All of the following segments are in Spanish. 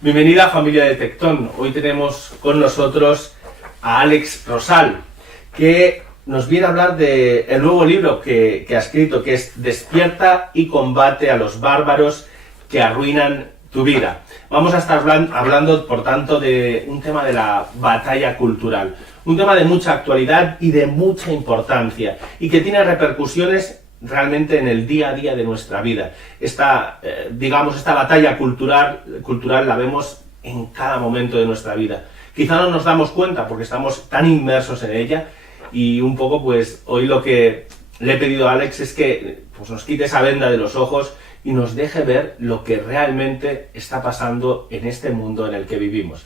Bienvenida familia de Tectón. Hoy tenemos con nosotros a Alex Rosal, que nos viene a hablar del nuevo libro que ha escrito, que es Despierta y combate a los bárbaros que arruinan tu vida. Vamos a estar hablando, por tanto, de un tema de la batalla cultural, un tema de mucha actualidad y de mucha importancia, y que tiene repercusiones realmente en el día a día de nuestra vida. Esta batalla cultural la vemos en cada momento de nuestra vida. Quizá no nos damos cuenta porque estamos tan inmersos en ella, y un poco pues hoy lo que le he pedido a Alex es que pues, nos quite esa venda de los ojos y nos deje ver lo que realmente está pasando en este mundo en el que vivimos.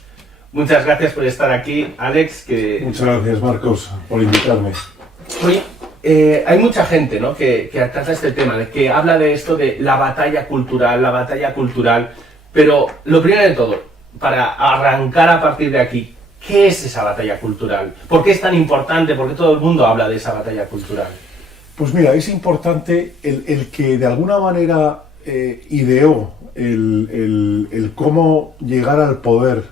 Muchas gracias por estar aquí, Alex. Muchas gracias, Marcos, por invitarme. Oye, hay mucha gente, ¿no?, que trata este tema, de que habla de esto de la batalla cultural, pero lo primero de todo, para arrancar a partir de aquí, ¿qué es esa batalla cultural? ¿Por qué es tan importante? ¿Por qué todo el mundo habla de esa batalla cultural? Pues mira, es importante el que de alguna manera ideó el cómo llegar al poder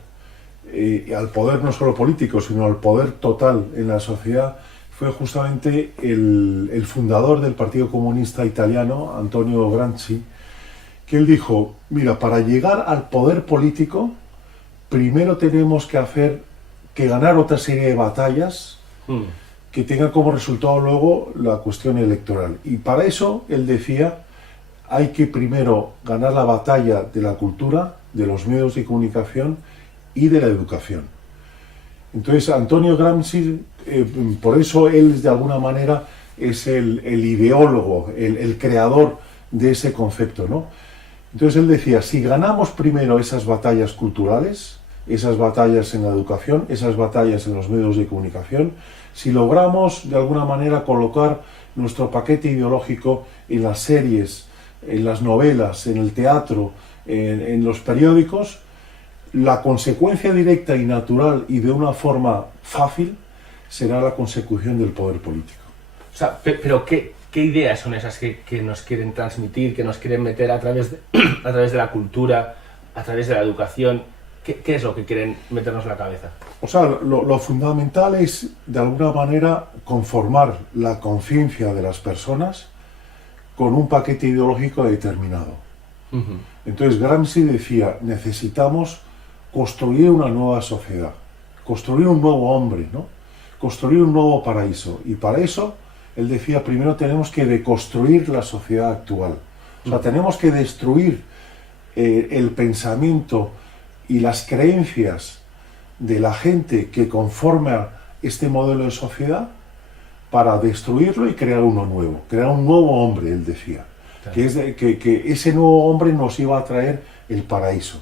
no solo político, sino al poder total en la sociedad, fue justamente el fundador del Partido Comunista Italiano, Antonio Gramsci, que él dijo, mira, para llegar al poder político, primero tenemos que ganar otra serie de batallas que tengan como resultado luego la cuestión electoral. Y para eso, él decía, hay que primero ganar la batalla de la cultura, de los medios de comunicación y de la educación. Entonces, Antonio Gramsci, por eso él de alguna manera es el ideólogo, el creador de ese concepto, ¿no? Entonces él decía, si ganamos primero esas batallas culturales, esas batallas en la educación, esas batallas en los medios de comunicación, si logramos de alguna manera colocar nuestro paquete ideológico en las series, en las novelas, en el teatro, en los periódicos, la consecuencia directa y natural y de una forma fácil será la consecución del poder político. O sea, pero ¿qué ideas son esas que nos quieren transmitir, que nos quieren meter a través de la cultura, a través de la educación? ¿Qué es lo que quieren meternos en la cabeza? O sea, lo fundamental es, de alguna manera, conformar la conciencia de las personas con un paquete ideológico determinado. Entonces, Gramsci decía, necesitamos construir una nueva sociedad, construir un nuevo hombre, ¿no? Construir un nuevo paraíso. Y para eso, él decía, primero tenemos que deconstruir la sociedad actual. O sea, tenemos que destruir el pensamiento y las creencias de la gente que conforma este modelo de sociedad para destruirlo y crear uno nuevo, crear un nuevo hombre, él decía. Claro. Que ese nuevo hombre nos iba a traer el paraíso.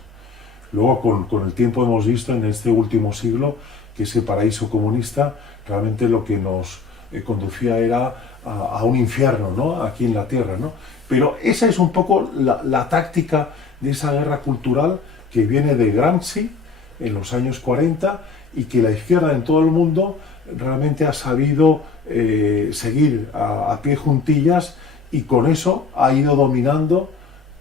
Luego, con el tiempo hemos visto en este último siglo que ese paraíso comunista realmente lo que nos conducía era a un infierno, ¿no?, aquí en la tierra, ¿no? Pero esa es un poco la táctica de esa guerra cultural que viene de Gramsci en los años 40 y que la izquierda en todo el mundo realmente ha sabido seguir a pie juntillas, y con eso ha ido dominando,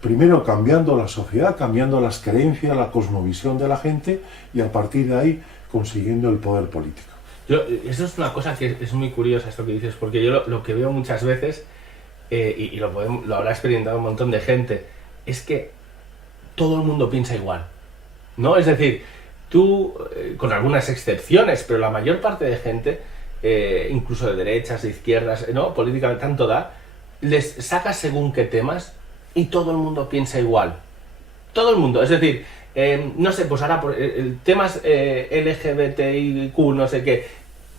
primero cambiando la sociedad, cambiando las creencias, la cosmovisión de la gente, y a partir de ahí consiguiendo el poder político. Eso es una cosa que es muy curiosa, esto que dices, porque yo lo que veo muchas veces, y lo habrá experimentado un montón de gente, es que todo el mundo piensa igual, ¿no? Es decir, tú, con algunas excepciones, pero la mayor parte de gente, incluso de derechas, de izquierdas, ¿no?, políticamente, tanto da, les sacas según qué temas y todo el mundo piensa igual. Todo el mundo, es decir, no sé, pues ahora por temas LGBTIQ, no sé qué,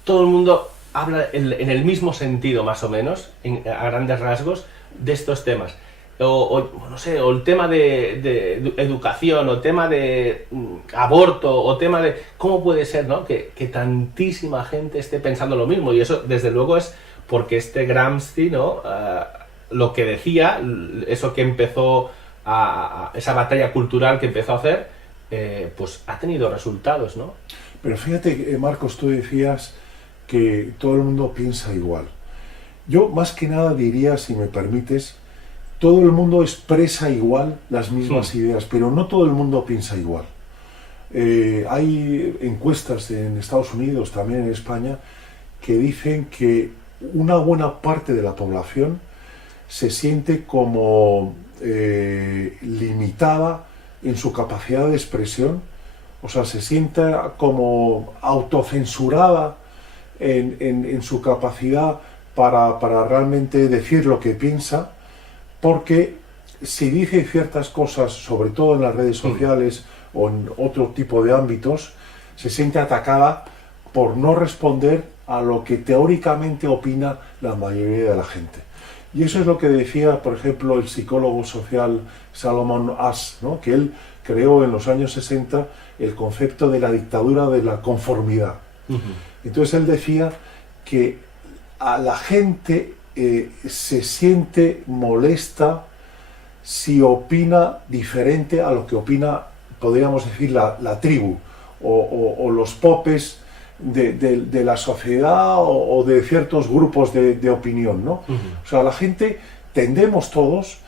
todo el mundo habla en el mismo sentido, más o menos, a grandes rasgos, de estos temas. No sé, o el tema de educación, o tema de aborto, o tema de... ¿Cómo puede ser, no?, que tantísima gente esté pensando lo mismo? Y eso, desde luego, es porque este Gramsci, ¿no?, lo que decía, eso que empezó, esa batalla cultural que empezó a hacer, pues ha tenido resultados, ¿no? Pero fíjate, Marcos, tú decías que todo el mundo piensa igual. Yo, más que nada, diría, si me permites, todo el mundo expresa igual las mismas ideas, pero no todo el mundo piensa igual. Hay encuestas en Estados Unidos, también en España, que dicen que una buena parte de la población se siente como limitada en su capacidad de expresión, o sea, se siente como autocensurada en su capacidad para realmente decir lo que piensa, porque si dice ciertas cosas, sobre todo en las redes sociales o en otro tipo de ámbitos, se siente atacada por no responder a lo que teóricamente opina la mayoría de la gente. Y eso es lo que decía, por ejemplo, el psicólogo social Salomon Asch, ¿no? Que él creó en los años 60 el concepto de la dictadura de la conformidad. Entonces él decía que a la gente se siente molesta si opina diferente a lo que opina, podríamos decir, la tribu o los popes de la sociedad o de ciertos grupos de opinión, ¿no? O sea, la gente tendemos todos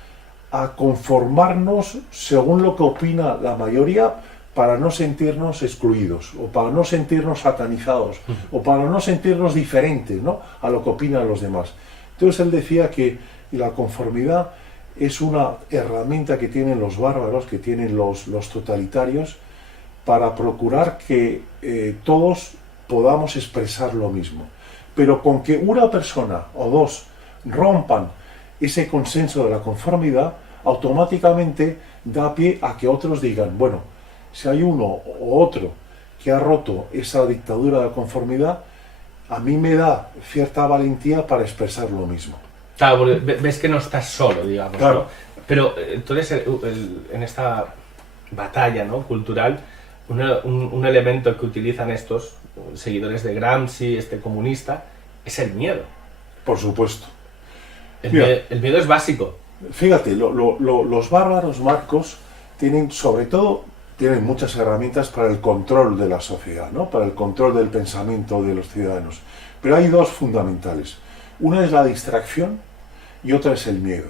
a conformarnos según lo que opina la mayoría para no sentirnos excluidos o para no sentirnos satanizados o para no sentirnos diferentes, ¿no?, a lo que opinan los demás. Entonces él decía que la conformidad es una herramienta que tienen los bárbaros, que tienen los totalitarios, para procurar que todos podamos expresar lo mismo. Pero con que una persona o dos rompan ese consenso de la conformidad, automáticamente da pie a que otros digan, bueno, si hay uno o otro que ha roto esa dictadura de la conformidad, a mí me da cierta valentía para expresar lo mismo. Claro, porque ves que no estás solo, digamos, claro, ¿no? Pero entonces en esta batalla, ¿no?, cultural, un elemento que utilizan estos seguidores de Gramsci, este comunista, es el miedo. Por supuesto. El miedo es básico. Fíjate, los bárbaros, Marcos, tienen muchas herramientas para el control de la sociedad, ¿no?, para el control del pensamiento de los ciudadanos. Pero hay dos fundamentales. Una es la distracción y otra es el miedo.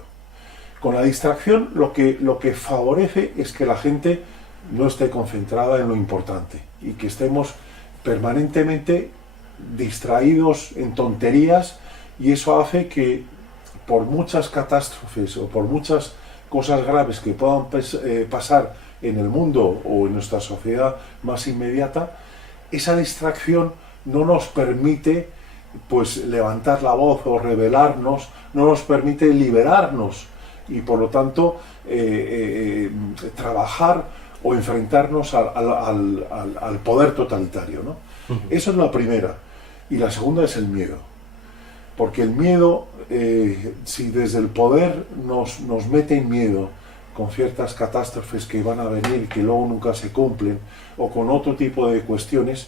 Con la distracción lo que favorece es que la gente no esté concentrada en lo importante y que estemos permanentemente distraídos en tonterías, y eso hace que por muchas catástrofes o por muchas cosas graves que puedan pasar en el mundo o en nuestra sociedad más inmediata, esa distracción no nos permite pues levantar la voz o rebelarnos, no nos permite liberarnos y por lo tanto trabajar o enfrentarnos al poder totalitario, ¿no? Eso es la primera. Y la segunda es el miedo. Porque el miedo, si desde el poder nos meten miedo con ciertas catástrofes que van a venir, que luego nunca se cumplen, o con otro tipo de cuestiones,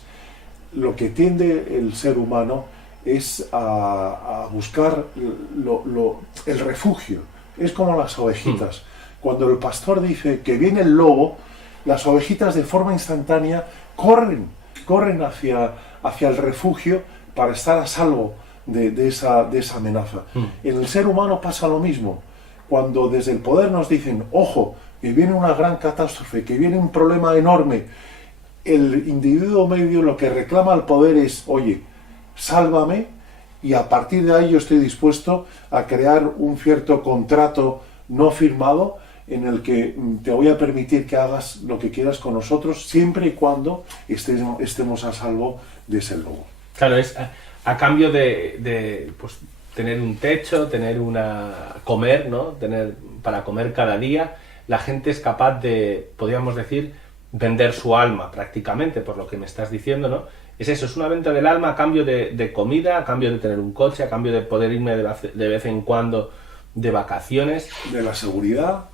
lo que tiende el ser humano es a buscar el refugio. Es como las ovejitas. Cuando el pastor dice que viene el lobo, las ovejitas de forma instantánea corren hacia el refugio para estar a salvo de esa amenaza. En el ser humano pasa lo mismo. Cuando desde el poder nos dicen, ojo, que viene una gran catástrofe, que viene un problema enorme, el individuo medio lo que reclama al poder es, oye, sálvame, y a partir de ahí yo estoy dispuesto a crear un cierto contrato no firmado en el que te voy a permitir que hagas lo que quieras con nosotros, siempre y cuando estemos a salvo de ese lobo. Claro, es a cambio de pues, tener un techo, comer, ¿no?, para comer cada día. La gente es capaz de, podríamos decir, vender su alma prácticamente, por lo que me estás diciendo, ¿no? Es eso, es una venta del alma a cambio de comida, a cambio de tener un coche, a cambio de poder irme de vez en cuando de vacaciones. De la seguridad.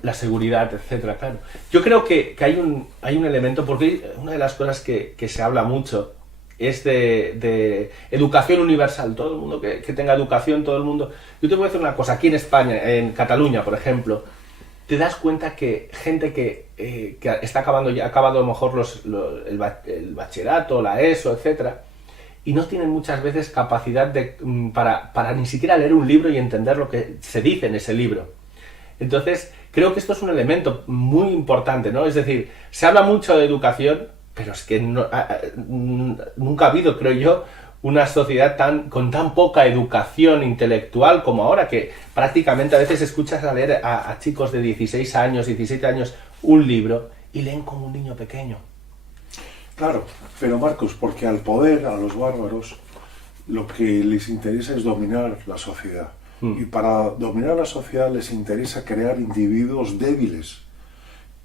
La seguridad, etcétera, claro. Yo creo que hay un elemento, porque una de las cosas que se habla mucho es de educación universal. Todo el mundo que tenga educación, todo el mundo... Yo te voy a decir una cosa, aquí en España, en Cataluña, por ejemplo, te das cuenta que gente que está acabado a lo mejor el bachillerato, la ESO, etcétera, y no tienen muchas veces capacidad para ni siquiera leer un libro y entender lo que se dice en ese libro. Entonces, creo que esto es un elemento muy importante, ¿no? Es decir, se habla mucho de educación, pero es que nunca ha habido, creo yo, una sociedad con tan poca educación intelectual como ahora, que prácticamente a veces escuchas a leer a chicos de 16 años, 17 años, un libro y leen como un niño pequeño. Claro, pero Marcos, porque al poder, a los bárbaros, lo que les interesa es dominar la sociedad. Y para dominar la sociedad les interesa crear individuos débiles,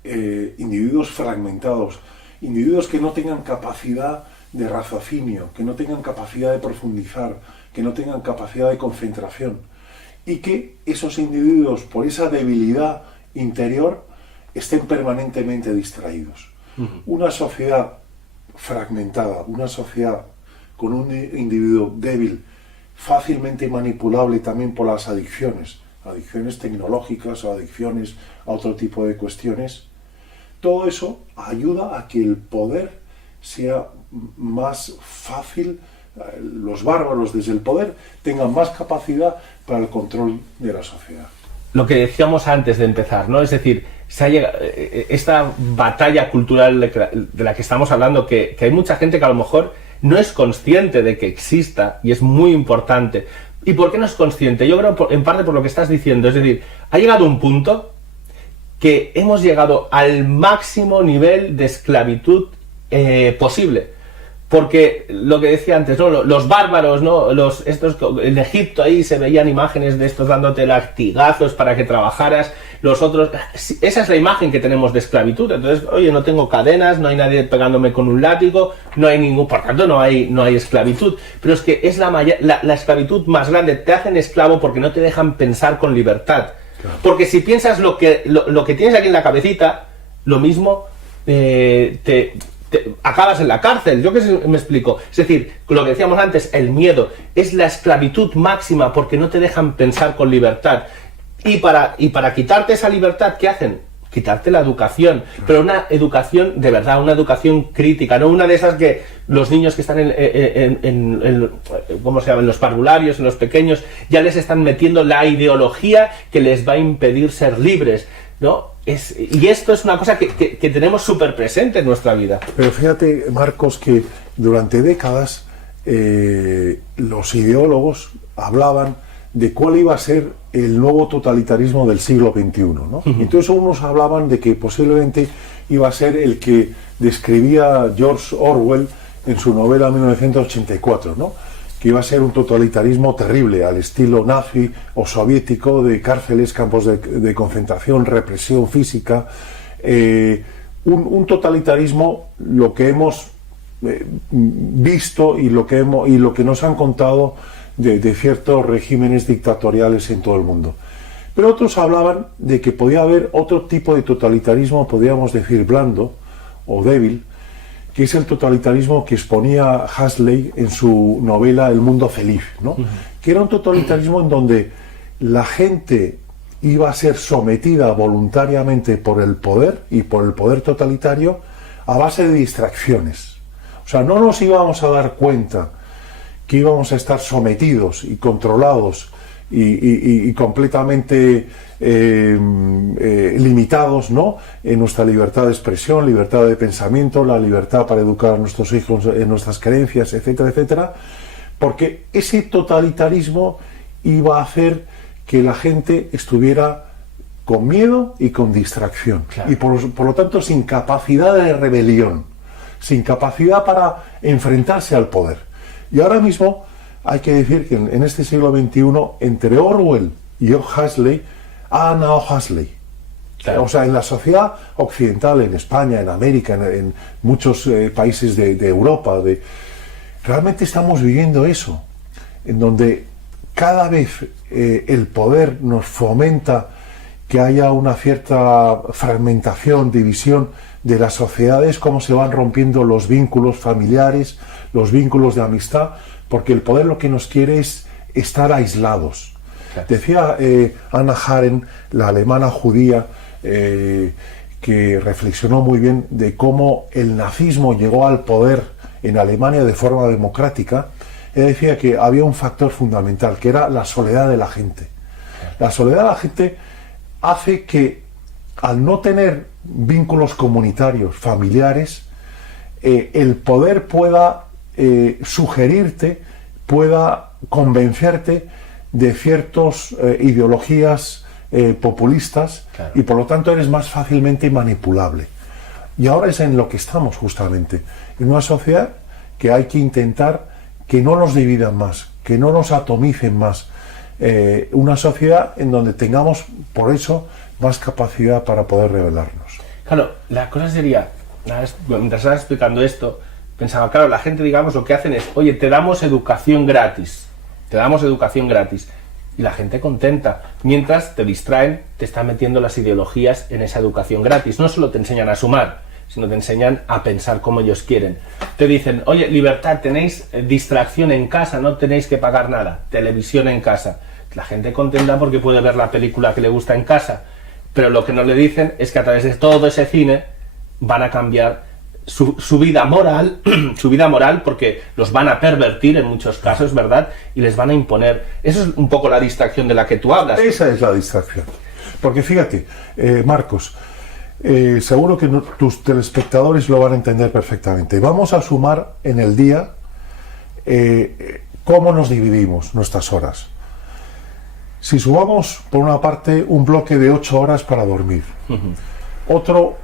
individuos fragmentados, individuos que no tengan capacidad de raciocinio, que no tengan capacidad de profundizar, que no tengan capacidad de concentración. Y que esos individuos, por esa debilidad interior, estén permanentemente distraídos. Una sociedad fragmentada, una sociedad con un individuo débil, fácilmente manipulable también por las adicciones tecnológicas o adicciones a otro tipo de cuestiones, todo eso ayuda a que el poder sea más fácil, los bárbaros desde el poder tengan más capacidad para el control de la sociedad. Lo que decíamos antes de empezar, ¿no? Es decir, esta batalla cultural de la que estamos hablando, que hay mucha gente que a lo mejor no es consciente de que exista, y es muy importante. ¿Y por qué no es consciente? Yo creo en parte por lo que estás diciendo. Es decir, ha llegado un punto que hemos llegado al máximo nivel de esclavitud posible. Porque lo que decía antes, ¿no? Los bárbaros, ¿no? En Egipto ahí se veían imágenes de estos dándote latigazos para que trabajaras, los otros, esa es la imagen que tenemos de esclavitud. Entonces, oye, no tengo cadenas, no hay nadie pegándome con un látigo, no hay por tanto no hay esclavitud. Pero es que es la esclavitud más grande, te hacen esclavo porque no te dejan pensar con libertad. Claro. Porque si piensas lo que tienes aquí en la cabecita, lo mismo acabas en la cárcel. Yo que me explico. Es decir, lo que decíamos antes, el miedo es la esclavitud máxima porque no te dejan pensar con libertad. Y para quitarte esa libertad, ¿qué hacen? Quitarte la educación, pero una educación de verdad, una educación crítica, no una de esas que los niños que están ¿cómo se llama? En los parvularios, en los pequeños, ya les están metiendo la ideología que les va a impedir ser libres, ¿no? Y esto es una cosa que tenemos súper presente en nuestra vida. Pero fíjate, Marcos, que durante décadas los ideólogos hablaban de cuál iba a ser el nuevo totalitarismo del siglo XXI, ¿no? Entonces unos hablaban de que posiblemente iba a ser el que describía George Orwell en su novela 1984, ¿no? Que iba a ser un totalitarismo terrible, al estilo nazi o soviético, de cárceles, campos de concentración, represión física, un totalitarismo, lo que hemos visto y lo que nos han contado de ciertos regímenes dictatoriales en todo el mundo. Pero otros hablaban de que podía haber otro tipo de totalitarismo, podríamos decir blando o débil, que es el totalitarismo que exponía Huxley en su novela El mundo feliz, ¿no? Que era un totalitarismo en donde la gente iba a ser sometida voluntariamente por el poder y por el poder totalitario a base de distracciones. O sea, no nos íbamos a dar cuenta que íbamos a estar sometidos y controlados y completamente limitados, ¿no?, en nuestra libertad de expresión, libertad de pensamiento, la libertad para educar a nuestros hijos en nuestras creencias, etcétera, etcétera, porque ese totalitarismo iba a hacer que la gente estuviera con miedo y con distracción, claro, y por lo tanto sin capacidad de rebelión, sin capacidad para enfrentarse al poder. Y ahora mismo hay que decir que en este siglo XXI, entre Orwell y Huxley, ha ganado Huxley. Claro. O sea, en la sociedad occidental, en España, en América, en muchos países de Europa, realmente estamos viviendo eso, en donde cada vez el poder nos fomenta que haya una cierta fragmentación, división de las sociedades, cómo se van rompiendo los vínculos familiares, los vínculos de amistad, porque el poder lo que nos quiere es estar aislados. Claro. Decía Hannah Arendt, la alemana judía, que reflexionó muy bien de cómo el nazismo llegó al poder en Alemania de forma democrática. Ella decía que había un factor fundamental, que era la soledad de la gente. La soledad de la gente hace que al no tener vínculos comunitarios, familiares, el poder pueda sugerirte, pueda convencerte de ciertas ideologías populistas, claro. Y por lo tanto eres más fácilmente manipulable. Y ahora es en lo que estamos justamente, en una sociedad que hay que intentar que no nos dividan más, que no nos atomicen más, una sociedad en donde tengamos por eso más capacidad para poder rebelarnos. Claro, la cosa sería, mientras estabas explicando esto, pensaba, claro, la gente, digamos, lo que hacen es, oye, te damos educación gratis, y la gente contenta, mientras te distraen, te están metiendo las ideologías en esa educación gratis. No solo te enseñan a sumar, sino te enseñan a pensar como ellos quieren. Te dicen, oye, libertad, tenéis distracción en casa, no tenéis que pagar nada, televisión en casa. La gente contenta porque puede ver la película que le gusta en casa, pero lo que no le dicen es que a través de todo ese cine van a cambiar su vida moral, porque los van a pervertir en muchos casos, ¿verdad? Y les van a imponer. Eso es un poco la distracción de la que tú hablas. Esa es la distracción. Porque fíjate, Marcos, seguro que tus telespectadores lo van a entender perfectamente. Vamos a sumar en el día cómo nos dividimos nuestras horas. Si sumamos, por una parte, un bloque de 8 horas para dormir, otro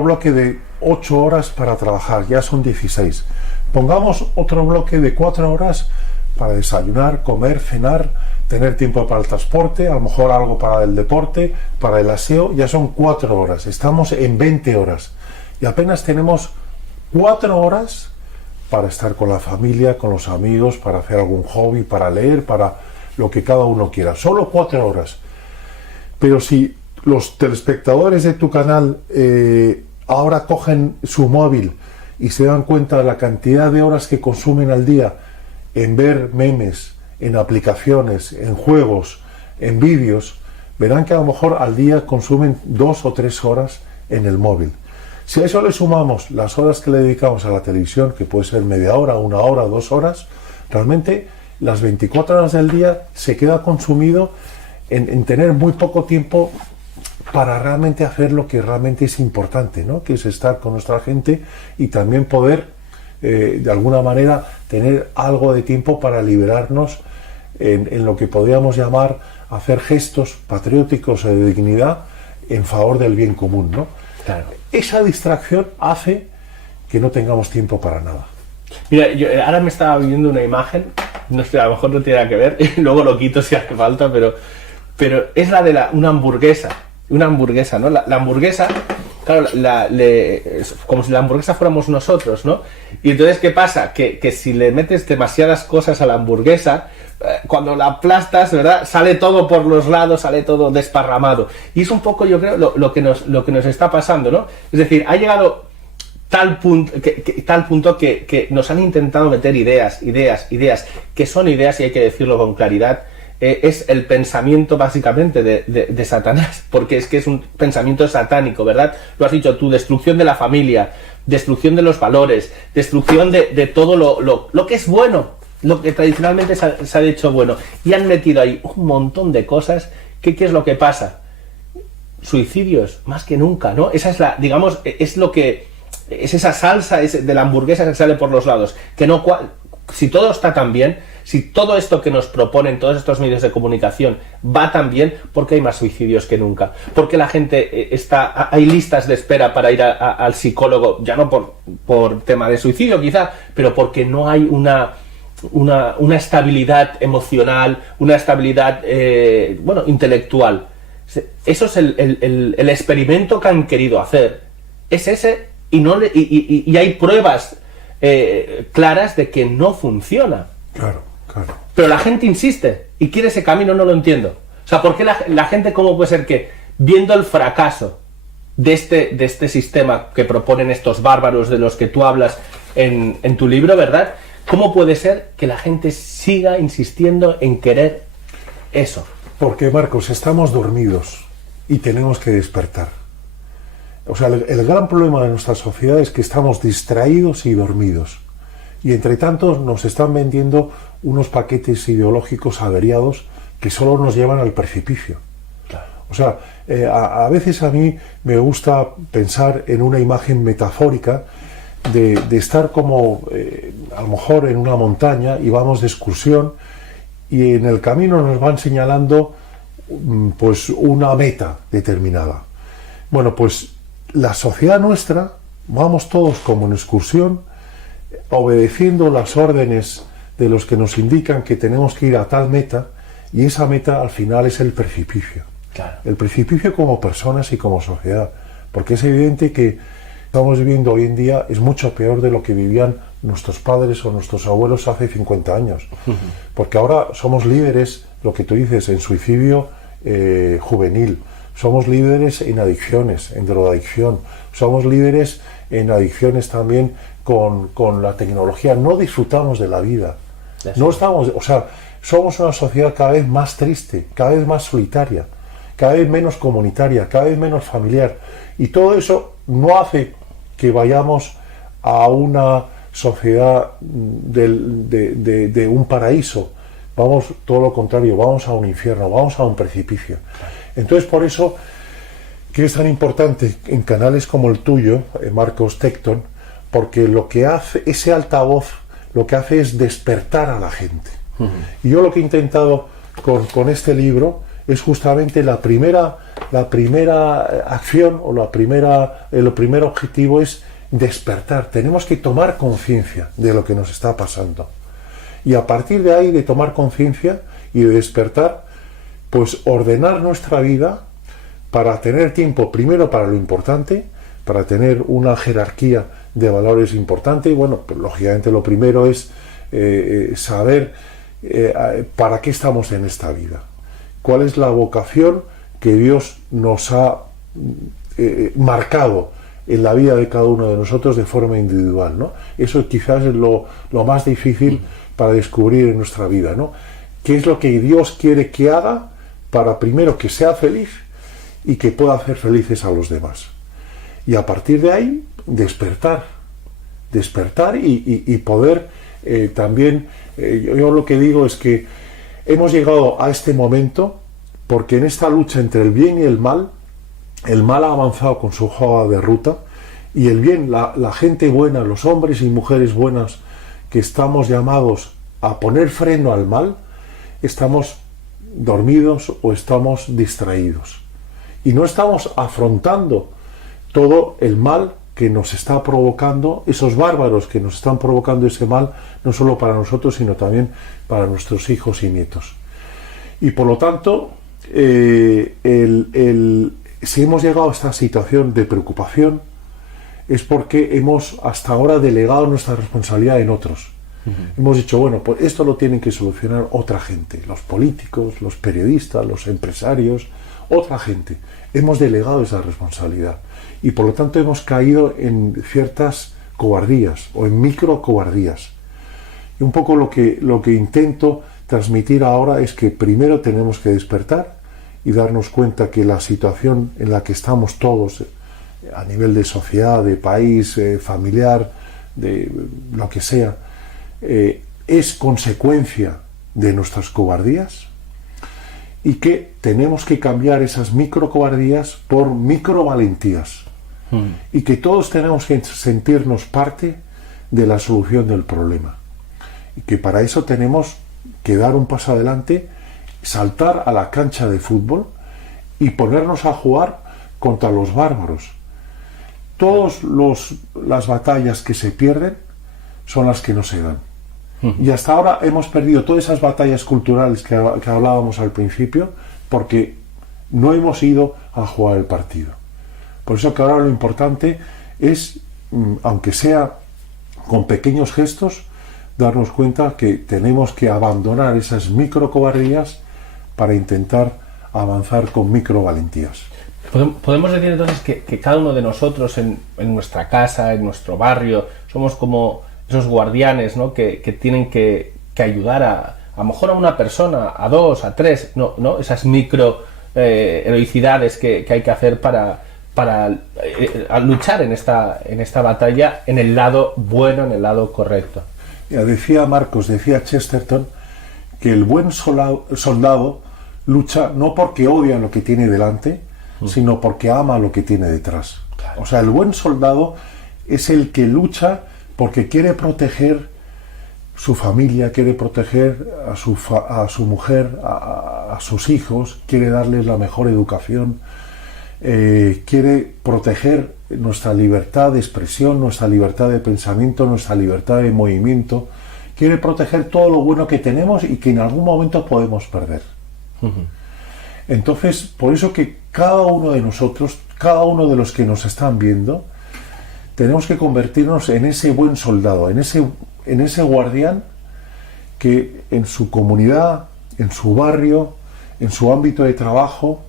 bloque de 8 horas para trabajar, ya son 16. Pongamos otro bloque de 4 horas para desayunar, comer, cenar, tener tiempo para el transporte, a lo mejor algo para el deporte, para el aseo, ya son 4 horas. Estamos en 20 horas y apenas tenemos 4 horas para estar con la familia, con los amigos, para hacer algún hobby, para leer, para lo que cada uno quiera. Solo 4 horas. Pero si los telespectadores de tu canal ahora cogen su móvil y se dan cuenta de la cantidad de horas que consumen al día en ver memes, en aplicaciones, en juegos, en vídeos, verán que a lo mejor al día consumen 2 o 3 horas en el móvil. Si a eso le sumamos las horas que le dedicamos a la televisión, que puede ser media hora, 1 hora, 2 horas, realmente las 24 horas del día se queda consumido en tener muy poco tiempo para realmente hacer lo que realmente es importante, ¿no? Que es estar con nuestra gente y también poder, de alguna manera, tener algo de tiempo para liberarnos en lo que podríamos llamar hacer gestos patrióticos o de dignidad en favor del bien común, ¿no? Claro. Esa distracción hace que no tengamos tiempo para nada. Mira, yo ahora me estaba viendo una imagen, no sé, a lo mejor no tiene nada que ver, luego lo quito si hace falta, pero es la de una hamburguesa, ¿no? La hamburguesa, claro, es como si la hamburguesa fuéramos nosotros, ¿no? Y entonces, ¿qué pasa? Que si le metes demasiadas cosas a la hamburguesa, cuando la aplastas, ¿verdad? Sale todo por los lados, sale todo desparramado. Y es un poco, yo creo, lo que nos está pasando, ¿no? Es decir, ha llegado tal punto que nos han intentado meter ideas, que son ideas, y hay que decirlo con claridad, es el pensamiento básicamente de Satanás, porque es que es un pensamiento satánico, ¿verdad? Lo has dicho tú, destrucción de la familia, destrucción de los valores, destrucción de todo lo que es bueno, lo que tradicionalmente se ha hecho bueno, y han metido ahí un montón de cosas. ¿Qué es lo que pasa? Suicidios, más que nunca, ¿no? Esa es digamos, es lo que es esa salsa de la hamburguesa que sale por los lados, que no, si todo está tan bien, si todo esto que nos proponen todos estos medios de comunicación va tan bien, ¿por qué hay más suicidios que nunca? Porque la gente hay listas de espera para ir al psicólogo, ya no por tema de suicidio quizá, pero porque no hay una estabilidad emocional, una estabilidad intelectual. Eso es el experimento que han querido hacer, es ese, y hay pruebas claras de que no funciona. Claro. Pero la gente insiste y quiere ese camino, no lo entiendo. O sea, ¿por qué la gente, cómo puede ser que, viendo el fracaso de este sistema que proponen estos bárbaros de los que tú hablas en tu libro, ¿verdad? ¿Cómo puede ser que la gente siga insistiendo en querer eso? Porque, Marcos, estamos dormidos y tenemos que despertar. O sea, el gran problema de nuestra sociedad es que estamos distraídos y dormidos. Y entre tanto nos están vendiendo unos paquetes ideológicos averiados que solo nos llevan al precipicio. Claro. O sea, a veces a mí me gusta pensar en una imagen metafórica de estar como a lo mejor en una montaña y vamos de excursión y en el camino nos van señalando pues una meta determinada. Bueno, pues la sociedad nuestra, vamos todos como en excursión, obedeciendo las órdenes de los que nos indican que tenemos que ir a tal meta, y esa meta al final es el precipicio. Claro. El precipicio como personas y como sociedad, porque es evidente que estamos viviendo hoy en día es mucho peor de lo que vivían nuestros padres o nuestros abuelos hace 50 años. Porque ahora somos líderes, lo que tú dices, en suicidio juvenil, somos líderes en adicciones, en drogadicción, somos líderes en adicciones también con la tecnología. No disfrutamos de la vida. No estamos, o sea, somos una sociedad cada vez más triste, cada vez más solitaria, cada vez menos comunitaria, cada vez menos familiar. Y todo eso no hace que vayamos a una sociedad de un paraíso. Vamos todo lo contrario, vamos a un infierno, vamos a un precipicio. Entonces, por eso que es tan importante en canales como el tuyo, Marcos Tecton, porque lo que hace ese altavoz, lo que hace es despertar a la gente. Y yo lo que he intentado con este libro es justamente la primera acción o el primer objetivo es despertar. Tenemos que tomar conciencia de lo que nos está pasando. Y a partir de ahí, de tomar conciencia y de despertar, pues ordenar nuestra vida para tener tiempo primero para lo importante, para tener una jerarquía de valores importante. Y bueno, pues lógicamente lo primero es saber para qué estamos en esta vida. ¿Cuál es la vocación que Dios nos ha marcado en la vida de cada uno de nosotros de forma individual, ¿no? Eso quizás es lo más difícil para descubrir en nuestra vida, ¿no? ¿Qué es lo que Dios quiere que haga para primero que sea feliz y que pueda hacer felices a los demás? Y a partir de ahí, despertar y poder también, yo lo que digo es que hemos llegado a este momento porque en esta lucha entre el bien y el mal ha avanzado con su hoja de ruta y el bien, la gente buena, los hombres y mujeres buenas que estamos llamados a poner freno al mal, estamos dormidos o estamos distraídos. Y no estamos afrontando todo el mal que nos está provocando, esos bárbaros que nos están provocando ese mal, no solo para nosotros, sino también para nuestros hijos y nietos. Y por lo tanto, si hemos llegado a esta situación de preocupación, es porque hemos hasta ahora delegado nuestra responsabilidad en otros. Hemos dicho, bueno, pues esto lo tienen que solucionar otra gente, los políticos, los periodistas, los empresarios, otra gente. Hemos delegado esa responsabilidad y por lo tanto hemos caído en ciertas cobardías o en micro cobardías. Y un poco lo que intento transmitir ahora es que primero tenemos que despertar y darnos cuenta que la situación en la que estamos todos a nivel de sociedad, de país, familiar, de lo que sea, es consecuencia de nuestras cobardías y que tenemos que cambiar esas micro cobardías por micro valentías y que todos tenemos que sentirnos parte de la solución del problema y que para eso tenemos que dar un paso adelante, saltar a la cancha de fútbol y ponernos a jugar contra los bárbaros. Todas las batallas que se pierden son las que no se dan. Y hasta ahora hemos perdido todas esas batallas culturales que hablábamos al principio porque no hemos ido a jugar el partido. Por eso que ahora lo importante es, aunque sea con pequeños gestos, darnos cuenta que tenemos que abandonar esas micro cobardías para intentar avanzar con micro valentías. Podemos decir entonces que cada uno de nosotros en nuestra casa, en nuestro barrio, somos como esos guardianes, ¿no? que tienen que ayudar a lo mejor a una persona, a dos, a tres, ¿no? Esas micro heroicidades que hay que hacer para luchar en esta batalla en el lado bueno, en el lado correcto. Decía Marcos, decía Chesterton, que el buen soldado lucha no porque odia lo que tiene delante, sino porque ama lo que tiene detrás. Claro. O sea, el buen soldado es el que lucha porque quiere proteger su familia, quiere proteger a su mujer, a sus hijos, quiere darles la mejor educación, quiere proteger nuestra libertad de expresión, nuestra libertad de pensamiento, nuestra libertad de movimiento, quiere proteger todo lo bueno que tenemos y que en algún momento podemos perder. Entonces, por eso que cada uno de nosotros, cada uno de los que nos están viendo, tenemos que convertirnos en ese buen soldado, en ese guardián que en su comunidad, en su barrio, en su ámbito de trabajo,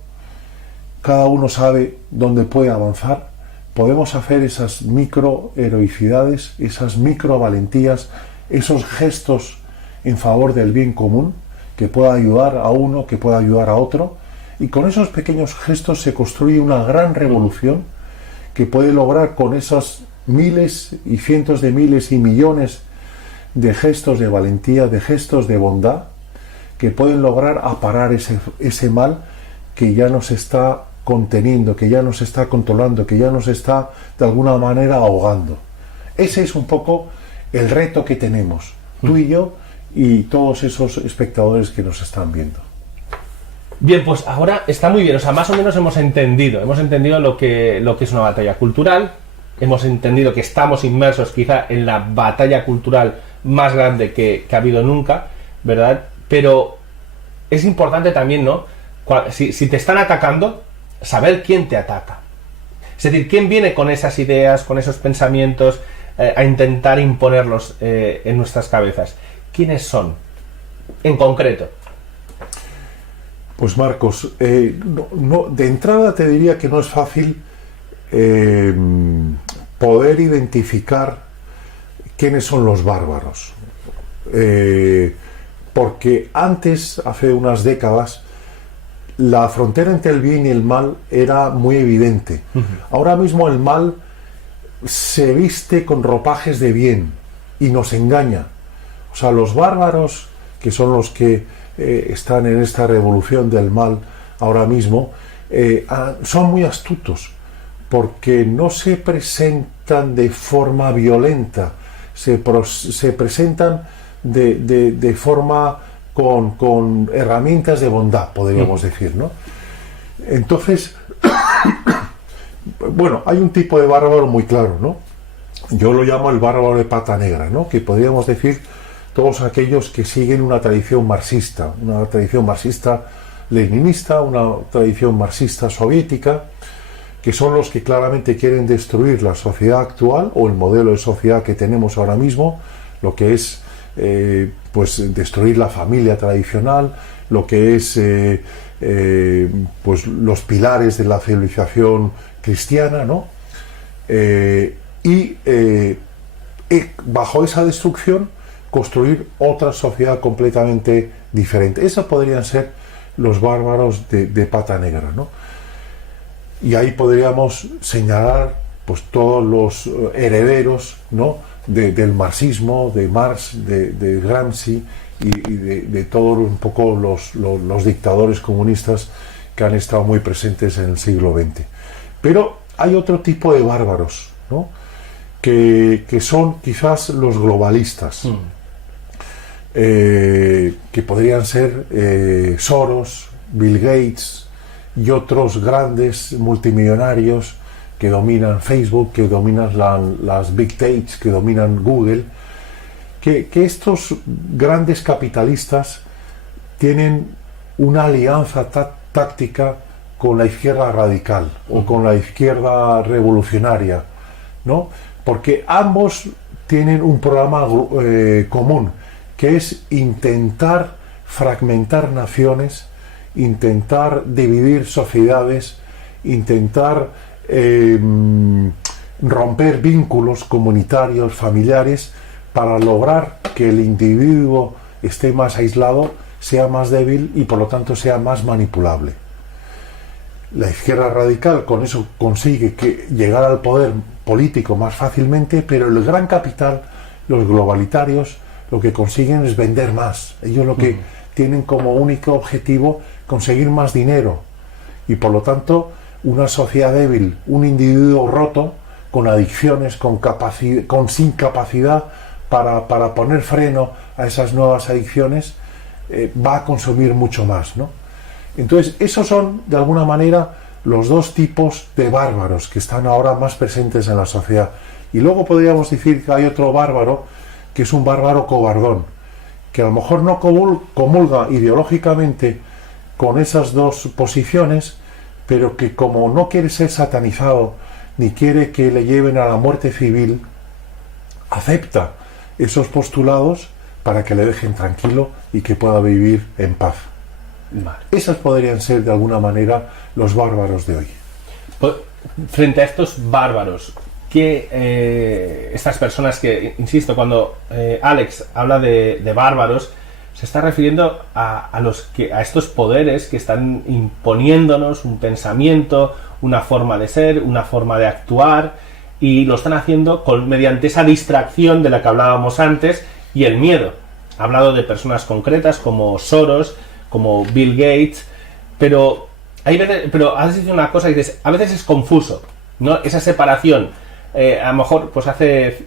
cada uno sabe dónde puede avanzar. Podemos hacer esas micro heroicidades, esas micro valentías, esos gestos en favor del bien común, que pueda ayudar a uno, que pueda ayudar a otro, y con esos pequeños gestos se construye una gran revolución que puede lograr con esos miles y cientos de miles y millones de gestos de valentía, de gestos de bondad, que pueden lograr aparar ese mal que ya nos está conteniendo, que ya nos está controlando, que ya nos está de alguna manera ahogando. Ese es un poco el reto que tenemos, tú y yo, y todos esos espectadores que nos están viendo. Bien, pues ahora está muy bien, o sea, más o menos hemos entendido lo que es una batalla cultural, hemos entendido que estamos inmersos quizá en la batalla cultural más grande que ha habido nunca, ¿verdad? Pero es importante también, ¿no? Si te están atacando, saber quién te ataca. Es decir, quién viene con esas ideas, con esos pensamientos, a intentar imponerlos en nuestras cabezas. ¿Quiénes son? En concreto. Pues Marcos, de entrada te diría que no es fácil poder identificar quiénes son los bárbaros. Porque antes, hace unas décadas, la frontera entre el bien y el mal era muy evidente. Ahora mismo el mal se viste con ropajes de bien y nos engaña. O sea, los bárbaros, que son los que están en esta revolución del mal ahora mismo, son muy astutos, porque no se presentan de forma violenta, se presentan de forma con herramientas de bondad, podríamos decir, ¿no? Entonces, bueno, hay un tipo de bárbaro muy claro, ¿no? Yo lo llamo el bárbaro de pata negra, ¿no? Que podríamos decir todos aquellos que siguen una tradición marxista leninista, una tradición marxista soviética, que son los que claramente quieren destruir la sociedad actual o el modelo de sociedad que tenemos ahora mismo, lo que es pues destruir la familia tradicional, lo que es pues los pilares de la civilización cristiana, ¿no? Bajo esa destrucción construir otra sociedad completamente diferente. Esos podrían ser los bárbaros de pata negra, ¿no? Y ahí podríamos señalar pues todos los herederos, ¿no? Del marxismo, de Marx, de Gramsci y de todos un poco los dictadores comunistas que han estado muy presentes en el siglo XX. Pero hay otro tipo de bárbaros, ¿no? que son quizás los globalistas, que podrían ser Soros, Bill Gates y otros grandes multimillonarios que dominan Facebook, que dominan las Big Techs, que dominan Google, que estos grandes capitalistas tienen una alianza táctica con la izquierda radical o con la izquierda revolucionaria, ¿no? Porque ambos tienen un programa común, que es intentar fragmentar naciones, intentar dividir sociedades, intentar romper vínculos comunitarios, familiares, para lograr que el individuo esté más aislado, sea más débil y por lo tanto sea más manipulable. La izquierda radical con eso consigue llegar al poder político más fácilmente, pero el gran capital, los globalitarios, lo que consiguen es vender más. Ellos lo que tienen como único objetivo conseguir más dinero y por lo tanto una sociedad débil, un individuo roto, con adicciones, sin capacidad para poner freno a esas nuevas adicciones, va a consumir mucho más, ¿no? Entonces, esos son, de alguna manera, los dos tipos de bárbaros que están ahora más presentes en la sociedad. Y luego podríamos decir que hay otro bárbaro, que es un bárbaro cobardón, que a lo mejor no comulga ideológicamente con esas dos posiciones, pero que como no quiere ser satanizado, ni quiere que le lleven a la muerte civil, acepta esos postulados para que le dejen tranquilo y que pueda vivir en paz. Vale. Esos podrían ser de alguna manera los bárbaros de hoy. Pues, frente a estos bárbaros, que estas personas que, insisto, cuando Alex habla de bárbaros, se está refiriendo a estos poderes que están imponiéndonos un pensamiento, una forma de ser, una forma de actuar, y lo están haciendo mediante esa distracción de la que hablábamos antes y el miedo. Ha hablado de personas concretas como Soros, como Bill Gates, pero has dicho una cosa y dices, a veces es confuso, ¿no? Esa separación. A lo mejor pues hace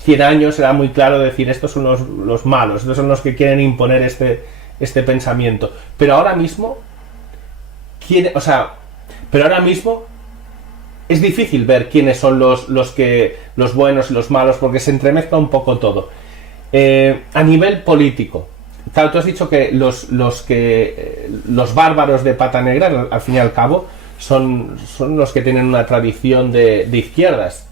100 años era muy claro decir estos son los malos, estos son los que quieren imponer este pensamiento, pero ahora mismo es difícil ver quiénes son los buenos y los malos, porque se entremezcla un poco todo. A nivel político, claro, tú has dicho que los bárbaros de pata negra, al fin y al cabo, son los que tienen una tradición de izquierdas.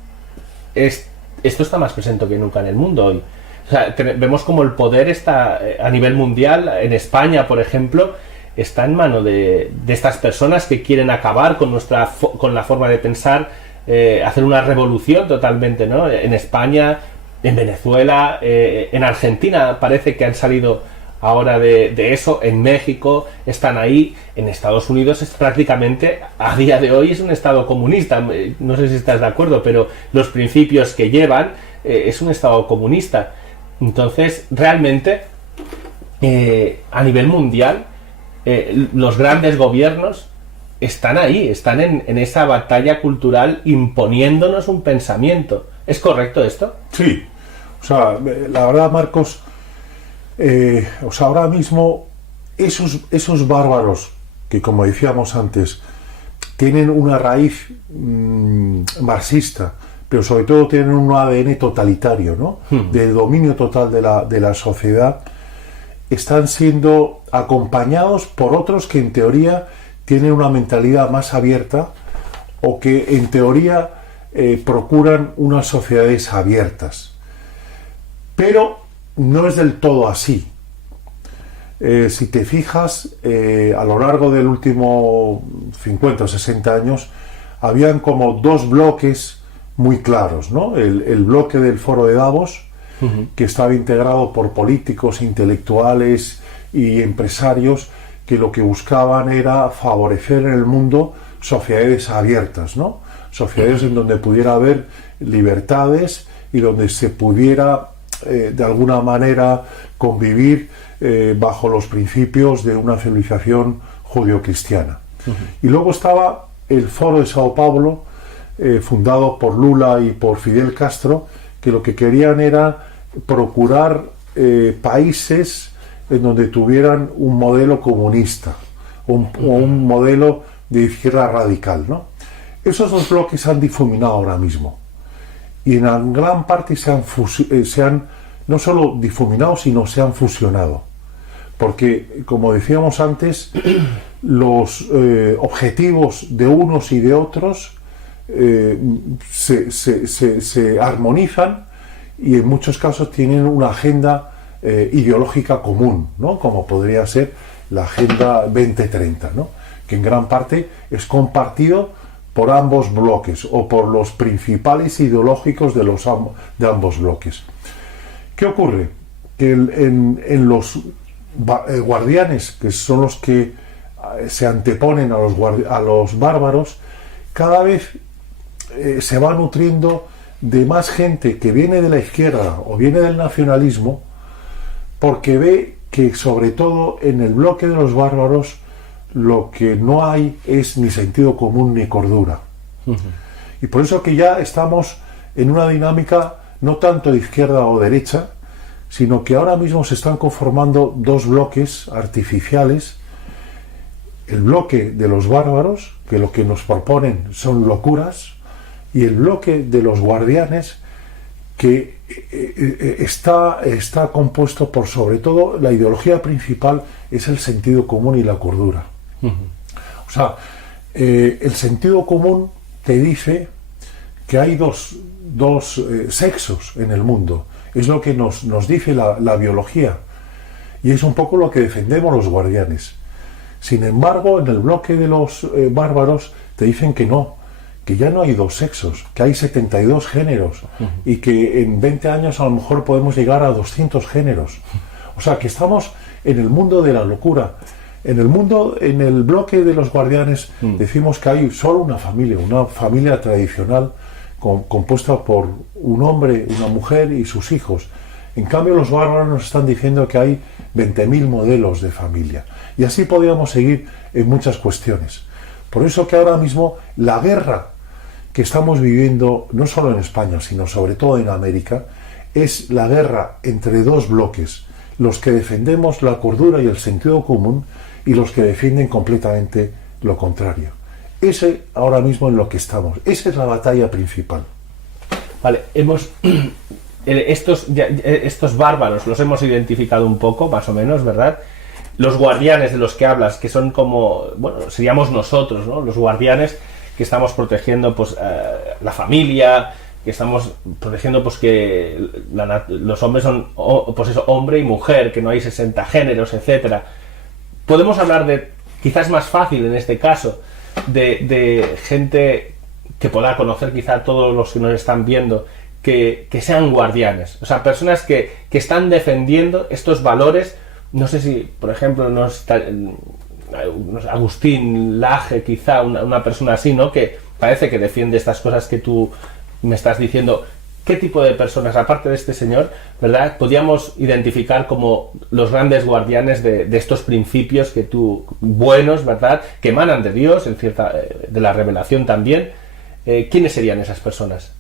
Esto está más presente que nunca en el mundo hoy. O sea, vemos como el poder está a nivel mundial. En España, por ejemplo, está en mano de estas personas que quieren acabar con la forma de pensar, hacer una revolución totalmente, ¿no? En España, en Venezuela, en Argentina parece que han salido ahora de eso, en México están ahí, en Estados Unidos es prácticamente, a día de hoy es un estado comunista, no sé si estás de acuerdo, pero los principios que llevan es un estado comunista. Entonces, realmente, a nivel mundial, los grandes gobiernos están ahí, están en esa batalla cultural imponiéndonos un pensamiento. ¿Es correcto esto? Sí, o sea, la verdad, Marcos, ahora mismo esos bárbaros que, como decíamos antes, tienen una raíz marxista, pero sobre todo tienen un ADN totalitario, ¿no? De dominio total de la sociedad, están siendo acompañados por otros que en teoría tienen una mentalidad más abierta o que en teoría procuran unas sociedades abiertas. Pero no es del todo así. Si te fijas, a lo largo del último 50 o 60 años, habían como dos bloques muy claros, ¿no? El bloque del Foro de Davos, que estaba integrado por políticos, intelectuales y empresarios que lo que buscaban era favorecer en el mundo sociedades abiertas, ¿no? Sociedades en donde pudiera haber libertades y donde se pudiera de alguna manera convivir bajo los principios de una civilización judeocristiana. Y luego estaba el Foro de Sao Paulo, fundado por Lula y por Fidel Castro, que lo que querían era procurar países en donde tuvieran un modelo comunista o un modelo de izquierda radical, ¿no? Esos dos bloques han difuminado ahora mismo y en gran parte se han no solo difuminado, sino se han fusionado, porque, como decíamos antes, los objetivos de unos y de otros se armonizan y en muchos casos tienen una agenda ideológica común, ¿no? Como podría ser la Agenda 2030, ¿no? Que en gran parte es compartido por ambos bloques o por los principales ideológicos de ambos bloques. ¿Qué ocurre? Que en los guardianes, que son los que se anteponen a los bárbaros, cada vez se va nutriendo de más gente que viene de la izquierda o viene del nacionalismo, porque ve que sobre todo en el bloque de los bárbaros lo que no hay es ni sentido común ni cordura. Y por eso que ya estamos en una dinámica no tanto de izquierda o derecha, sino que ahora mismo se están conformando dos bloques artificiales. El bloque de los bárbaros, que lo que nos proponen son locuras, y el bloque de los guardianes, que está compuesto por, sobre todo, la ideología principal es el sentido común y la cordura. O sea, el sentido común te dice que hay dos sexos en el mundo. Es lo que nos dice la biología, y es un poco lo que defendemos los guardianes. Sin embargo, en el bloque de los bárbaros te dicen que no, que ya no hay dos sexos, que hay 72 géneros y que en 20 años a lo mejor podemos llegar a 200 géneros. O sea, que estamos en el mundo de la locura. En el bloque de los guardianes decimos que hay solo una familia tradicional compuesta por un hombre, una mujer y sus hijos. En cambio, los bárbaros nos están diciendo que hay 20.000 modelos de familia. Y así podríamos seguir en muchas cuestiones. Por eso que ahora mismo la guerra que estamos viviendo, no solo en España, sino sobre todo en América, es la guerra entre dos bloques, los que defendemos la cordura y el sentido común y los que defienden completamente lo contrario. Ese ahora mismo en lo que estamos, esa es la batalla principal. Vale, estos bárbaros los hemos identificado un poco, más o menos, ¿verdad? Los guardianes de los que hablas, que son como, bueno, seríamos nosotros, ¿no? Los guardianes que estamos protegiendo, pues, la familia, que estamos protegiendo, pues, que los hombres son, pues eso, hombre y mujer, que no hay 60 géneros, etcétera. Podemos hablar de, quizás más fácil en este caso, de gente que pueda conocer, quizá todos los que nos están viendo, que sean guardianes, o sea, personas que están defendiendo estos valores. No sé si, por ejemplo, Agustín Laje, quizá, una persona así, ¿no? Que parece que defiende estas cosas que tú me estás diciendo. ¿Qué tipo de personas, aparte de este señor, ¿verdad?, podríamos identificar como los grandes guardianes de estos principios que tú, buenos, ¿verdad?, que emanan de Dios, de la revelación también? ¿Quiénes serían esas personas?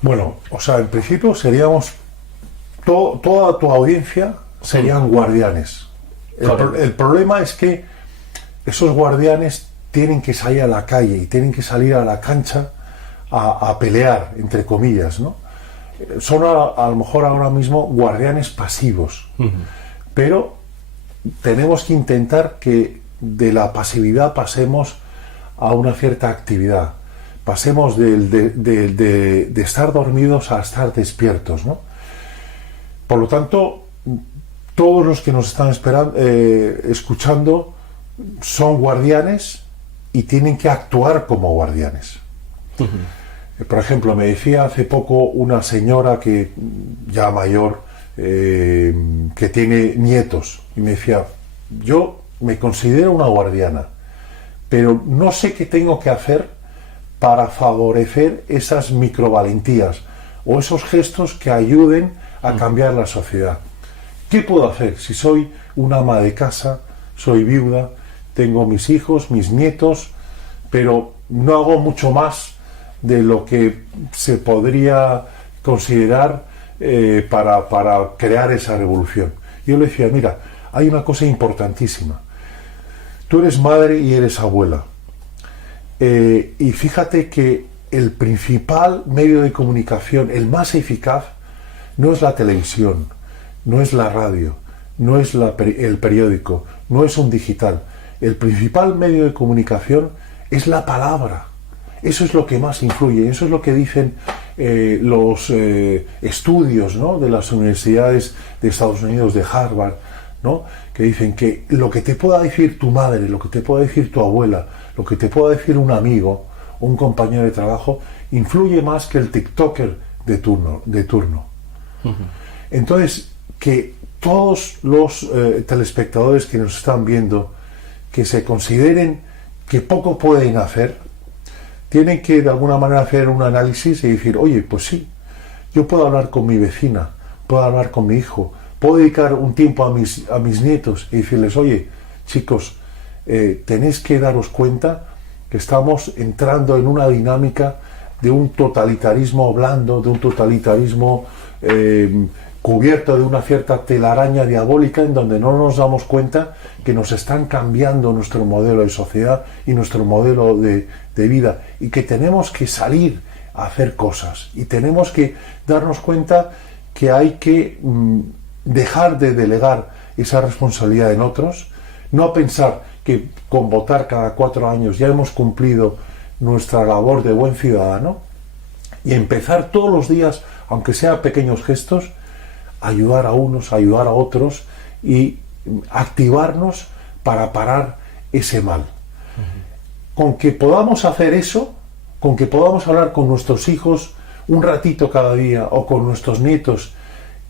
Bueno, o sea, en principio seríamos toda tu audiencia serían guardianes. El problema es que esos guardianes tienen que salir a la calle y tienen que salir a la cancha a pelear, entre comillas, ¿no? Son a lo mejor ahora mismo guardianes pasivos, pero tenemos que intentar que de la pasividad pasemos a una cierta actividad, pasemos de estar dormidos a estar despiertos, ¿no? Por lo tanto, todos los que nos están escuchando son guardianes y tienen que actuar como guardianes. Por ejemplo, me decía hace poco una señora que ya mayor, que tiene nietos, y me decía: yo me considero una guardiana, pero no sé qué tengo que hacer para favorecer esas microvalentías o esos gestos que ayuden a cambiar la sociedad. ¿Qué puedo hacer si soy una ama de casa, soy viuda, tengo mis hijos, mis nietos, pero no hago mucho más de lo que se podría considerar para crear esa revolución? Yo le decía: mira, hay una cosa importantísima. Tú eres madre y eres abuela. Y fíjate que el principal medio de comunicación, el más eficaz, no es la televisión, no es la radio, no es el periódico, no es un digital. El principal medio de comunicación es la palabra. Eso es lo que más influye, eso es lo que dicen los estudios, ¿no?, de las universidades de Estados Unidos, de Harvard, ¿no?, que dicen que lo que te pueda decir tu madre, lo que te pueda decir tu abuela, lo que te pueda decir un amigo o un compañero de trabajo, influye más que el TikToker de turno. Entonces, que todos los telespectadores que nos están viendo, que se consideren que poco pueden hacer, tienen que de alguna manera hacer un análisis y decir: oye, pues sí, yo puedo hablar con mi vecina, puedo hablar con mi hijo, puedo dedicar un tiempo a mis nietos y decirles, oye, chicos, tenéis que daros cuenta que estamos entrando en una dinámica de un totalitarismo blando, de un totalitarismo cubierto de una cierta telaraña diabólica, en donde no nos damos cuenta que nos están cambiando nuestro modelo de sociedad y nuestro modelo de vida, y que tenemos que salir a hacer cosas, y tenemos que darnos cuenta que hay que dejar de delegar esa responsabilidad en otros, no pensar que con votar cada 4 años ya hemos cumplido nuestra labor de buen ciudadano, y empezar todos los días, aunque sea pequeños gestos, ayudar a unos, ayudar a otros y activarnos para parar ese mal. Con que podamos hacer eso, con que podamos hablar con nuestros hijos un ratito cada día o con nuestros nietos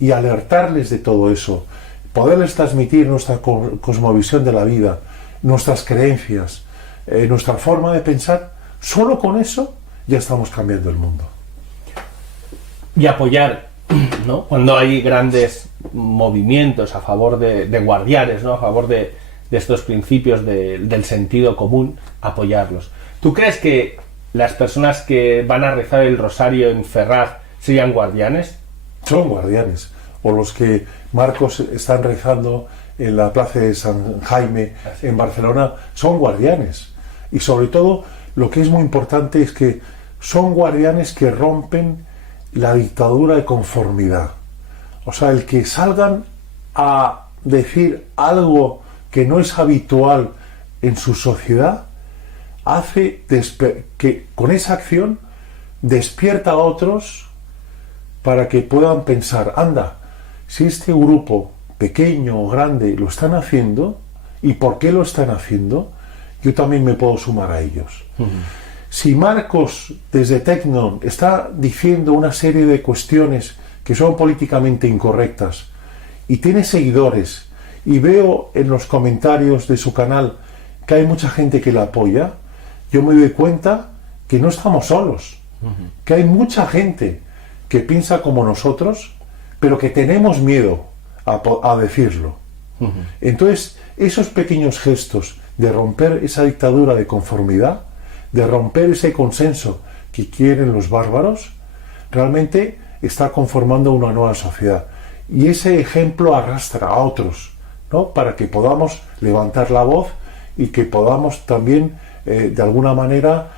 y alertarles de todo eso, poderles transmitir nuestra cosmovisión de la vida, nuestras creencias, nuestra forma de pensar, solo con eso ya estamos cambiando el mundo. Y apoyar, ¿no? Cuando hay grandes movimientos a favor de guardianes, ¿no? A favor de estos principios del sentido común, apoyarlos. ¿Tú crees que las personas que van a rezar el rosario en Ferraz serían guardianes? Son guardianes. O los que Marcos están rezando en la plaza de San Jaime en Barcelona, son guardianes. Y sobre todo, lo que es muy importante es que son guardianes que rompen la dictadura de conformidad. O sea, el que salgan a decir algo que no es habitual en su sociedad, hace que con esa acción despierta a otros para que puedan pensar, anda, si este grupo pequeño o grande lo están haciendo, ¿y por qué lo están haciendo? Yo también me puedo sumar a ellos. Si Marcos desde Tecnon está diciendo una serie de cuestiones que son políticamente incorrectas y tiene seguidores, y veo en los comentarios de su canal que hay mucha gente que la apoya, yo me doy cuenta que no estamos solos, que hay mucha gente que piensa como nosotros, pero que tenemos miedo a decirlo. Entonces, esos pequeños gestos de romper esa dictadura de conformidad, de romper ese consenso que quieren los bárbaros, realmente está conformando una nueva sociedad. Y ese ejemplo arrastra a otros, ¿no? Para que podamos levantar la voz y que podamos también, de alguna manera,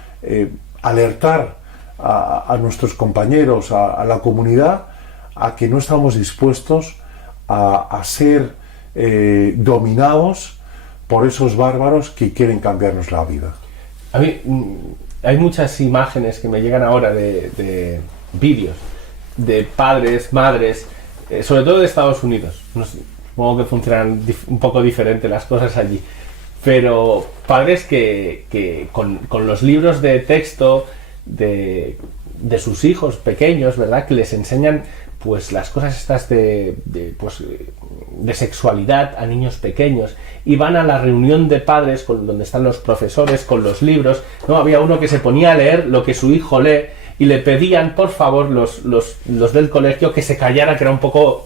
alertar a nuestros compañeros, a la comunidad, a que no estamos dispuestos a ser dominados por esos bárbaros que quieren cambiarnos la vida. A mí hay muchas imágenes que me llegan ahora de vídeos de padres, madres, sobre todo de Estados Unidos. No sé, supongo que funcionan un poco diferente las cosas allí, pero padres que con los libros de texto de sus hijos pequeños, ¿verdad?, que les enseñan pues las cosas estas de sexualidad a niños pequeños, y van a la reunión de padres donde están los profesores con los libros, ¿no? Había uno que se ponía a leer lo que su hijo lee y le pedían por favor los del colegio que se callara, que era un poco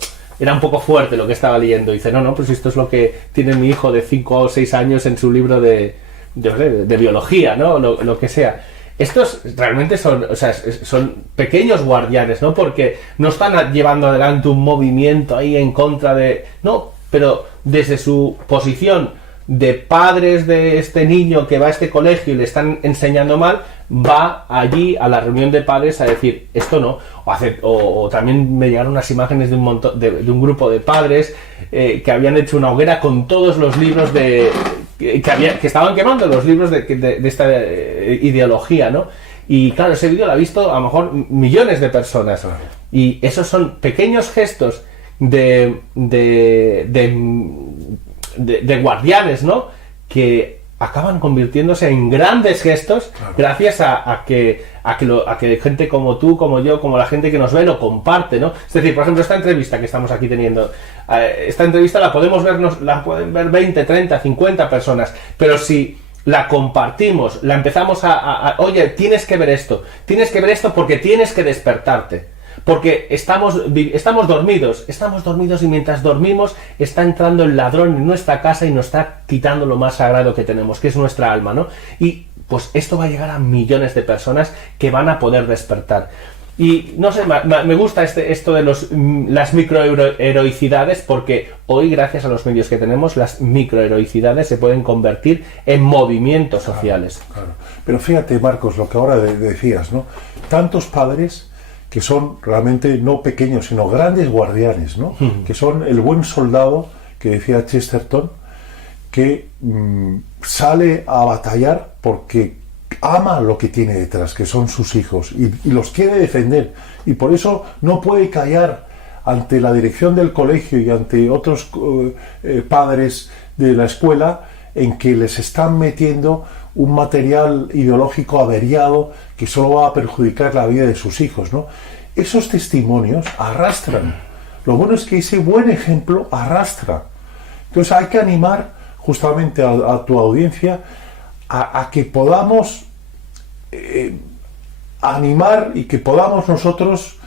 fuerte lo que estaba leyendo. Y dice, no, pues esto es lo que tiene mi hijo de 5 o 6 años en su libro de biología, ¿no? Lo que sea. Estos realmente son pequeños guardianes, ¿no? Porque no están llevando adelante un movimiento ahí en contra de... No, pero desde su posición de padres de este niño que va a este colegio y le están enseñando mal, va allí a la reunión de padres a decir, esto no. O también me llegaron unas imágenes de un grupo de padres que habían hecho una hoguera con todos los libros que estaban quemando los libros de esta ideología, ¿no? Y claro, ese vídeo lo ha visto a lo mejor millones de personas. Y esos son pequeños gestos de guardianes, ¿no? Que acaban convirtiéndose en grandes gestos, claro, gracias a que gente como tú, como yo, como la gente que nos ve lo comparte, ¿no? Es decir, por ejemplo, esta entrevista que estamos aquí teniendo, esta entrevista la pueden ver 20, 30, 50 personas, pero si la compartimos, la empezamos oye, tienes que ver esto porque tienes que despertarte, Porque estamos dormidos y mientras dormimos está entrando el ladrón en nuestra casa y nos está quitando lo más sagrado que tenemos, que es nuestra alma, ¿no? Y pues esto va a llegar a millones de personas que van a poder despertar. Y no sé, me gusta esto de las microheroicidades, porque hoy, gracias a los medios que tenemos, las microheroicidades se pueden convertir en movimientos sociales. Claro. Pero fíjate, Marcos, lo que ahora decías, ¿no? Tantos padres que son realmente no pequeños, sino grandes guardianes, ¿no? Que son el buen soldado, que decía Chesterton, que sale a batallar porque ama lo que tiene detrás, que son sus hijos, y los quiere defender, y por eso no puede callar ante la dirección del colegio y ante otros padres de la escuela en que les están metiendo un material ideológico averiado que solo va a perjudicar la vida de sus hijos, ¿no? Esos testimonios arrastran. Lo bueno es que ese buen ejemplo arrastra. Entonces hay que animar justamente a tu audiencia a que podamos animar y que podamos nosotros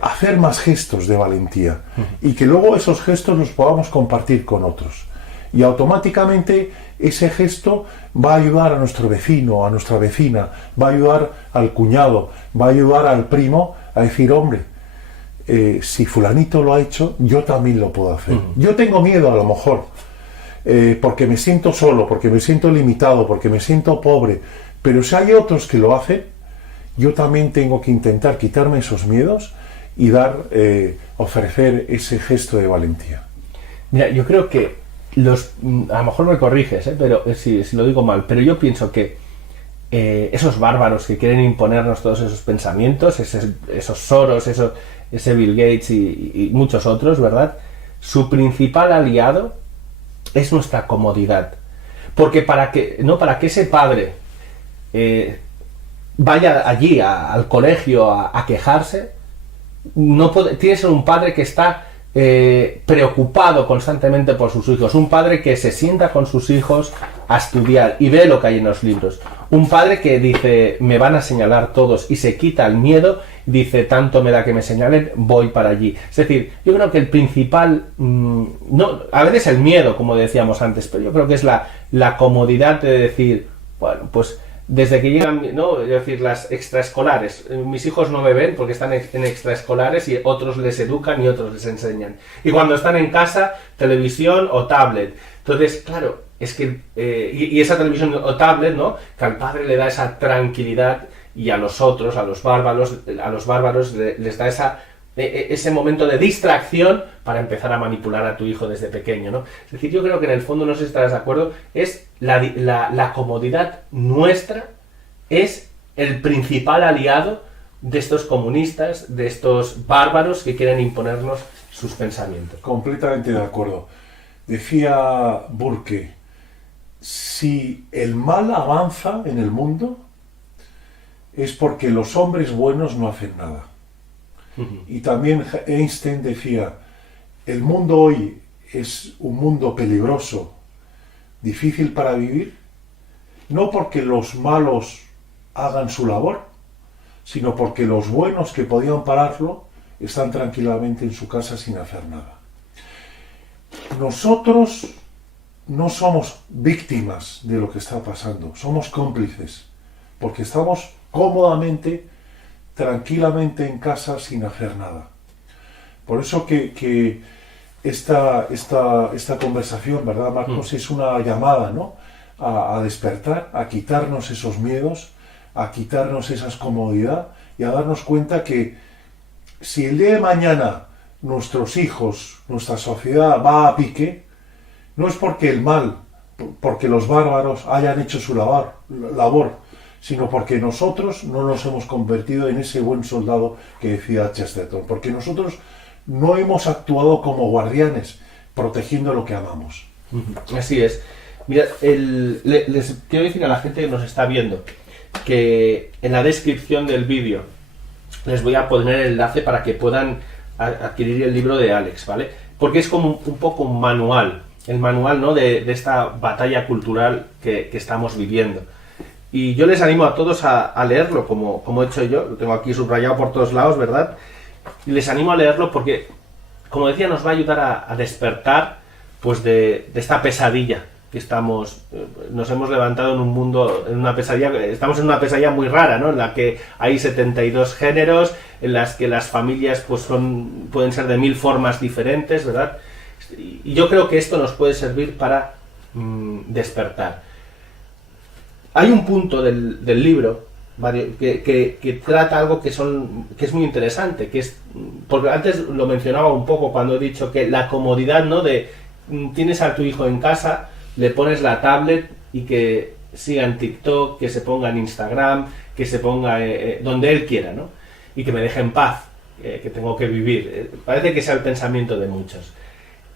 hacer más gestos de valentía y que luego esos gestos los podamos compartir con otros. Y automáticamente ese gesto va a ayudar a nuestro vecino, a nuestra vecina, va a ayudar al cuñado, va a ayudar al primo a decir, hombre, si fulanito lo ha hecho, yo también lo puedo hacer. Yo tengo miedo a lo mejor, porque me siento solo, porque me siento limitado, porque me siento pobre, pero si hay otros que lo hacen, yo también tengo que intentar quitarme esos miedos y ofrecer ese gesto de valentía. Mira, yo creo que a lo mejor me corriges, pero si lo digo mal, pero yo pienso que esos bárbaros que quieren imponernos todos esos pensamientos, esos Soros, ese Bill Gates y muchos otros, ¿verdad? Su principal aliado es nuestra comodidad. Porque para que ese padre vaya allí al colegio a quejarse, tiene que ser un padre que está preocupado constantemente por sus hijos, un padre que se sienta con sus hijos a estudiar y ve lo que hay en los libros, un padre que dice, me van a señalar todos, y se quita el miedo, dice, tanto me da que me señalen, voy para allí. Es decir, yo creo que el principal, a veces el miedo, como decíamos antes, pero yo creo que es la comodidad de decir, bueno, pues desde que llegan, ¿no? Es decir, las extraescolares. Mis hijos no me ven porque están en extraescolares y otros les educan y otros les enseñan. Y cuando están en casa, televisión o tablet. Entonces, claro, es que y esa televisión o tablet, ¿no? Que al padre le da esa tranquilidad y a los otros, a los bárbaros les da ese momento de distracción para empezar a manipular a tu hijo desde pequeño, ¿no? Es decir, yo creo que en el fondo, no sé si estarás de acuerdo, es la comodidad nuestra es el principal aliado de estos comunistas, de estos bárbaros que quieren imponernos sus pensamientos. Completamente de acuerdo. Decía Burke, si el mal avanza en el mundo es porque los hombres buenos no hacen nada. Y también Einstein decía, el mundo hoy es un mundo peligroso, difícil para vivir, no porque los malos hagan su labor, sino porque los buenos que podían pararlo están tranquilamente en su casa sin hacer nada. Nosotros no somos víctimas de lo que está pasando, somos cómplices, porque estamos cómodamente, tranquilamente en casa sin hacer nada. Por eso que esta conversación, ¿verdad, Marcos? Es una llamada, ¿no? A despertar, a quitarnos esos miedos, a quitarnos esa comodidad y a darnos cuenta que si el día de mañana nuestros hijos, nuestra sociedad va a pique, no es porque el mal, porque los bárbaros hayan hecho su labor, sino porque nosotros no nos hemos convertido en ese buen soldado que decía Chesterton, porque nosotros no hemos actuado como guardianes, protegiendo lo que amamos. Así es. Mira, les quiero decir a la gente que nos está viendo que en la descripción del vídeo les voy a poner el enlace para que puedan adquirir el libro de Alex, ¿vale? Porque es como un poco un manual, el manual, ¿no? de esta batalla cultural que estamos viviendo. Y yo les animo a todos a leerlo, como he hecho yo, lo tengo aquí subrayado por todos lados, ¿verdad? y les animo a leerlo porque, como decía, nos va a ayudar a despertar pues de esta pesadilla que nos hemos levantado en un mundo, en una pesadilla, estamos en una pesadilla muy rara, ¿no? En la que hay 72 géneros, en las que las familias pues pueden ser de 1000 formas diferentes, ¿verdad? Y yo creo que esto nos puede servir para despertar. Hay un punto del libro que trata algo que es muy interesante, porque antes lo mencionaba un poco cuando he dicho que la comodidad, ¿no? Tienes a tu hijo en casa, le pones la tablet y que siga en TikTok, que se ponga en Instagram, que se ponga donde él quiera, ¿no? Y que me deje en paz, que tengo que vivir. Parece que sea el pensamiento de muchos.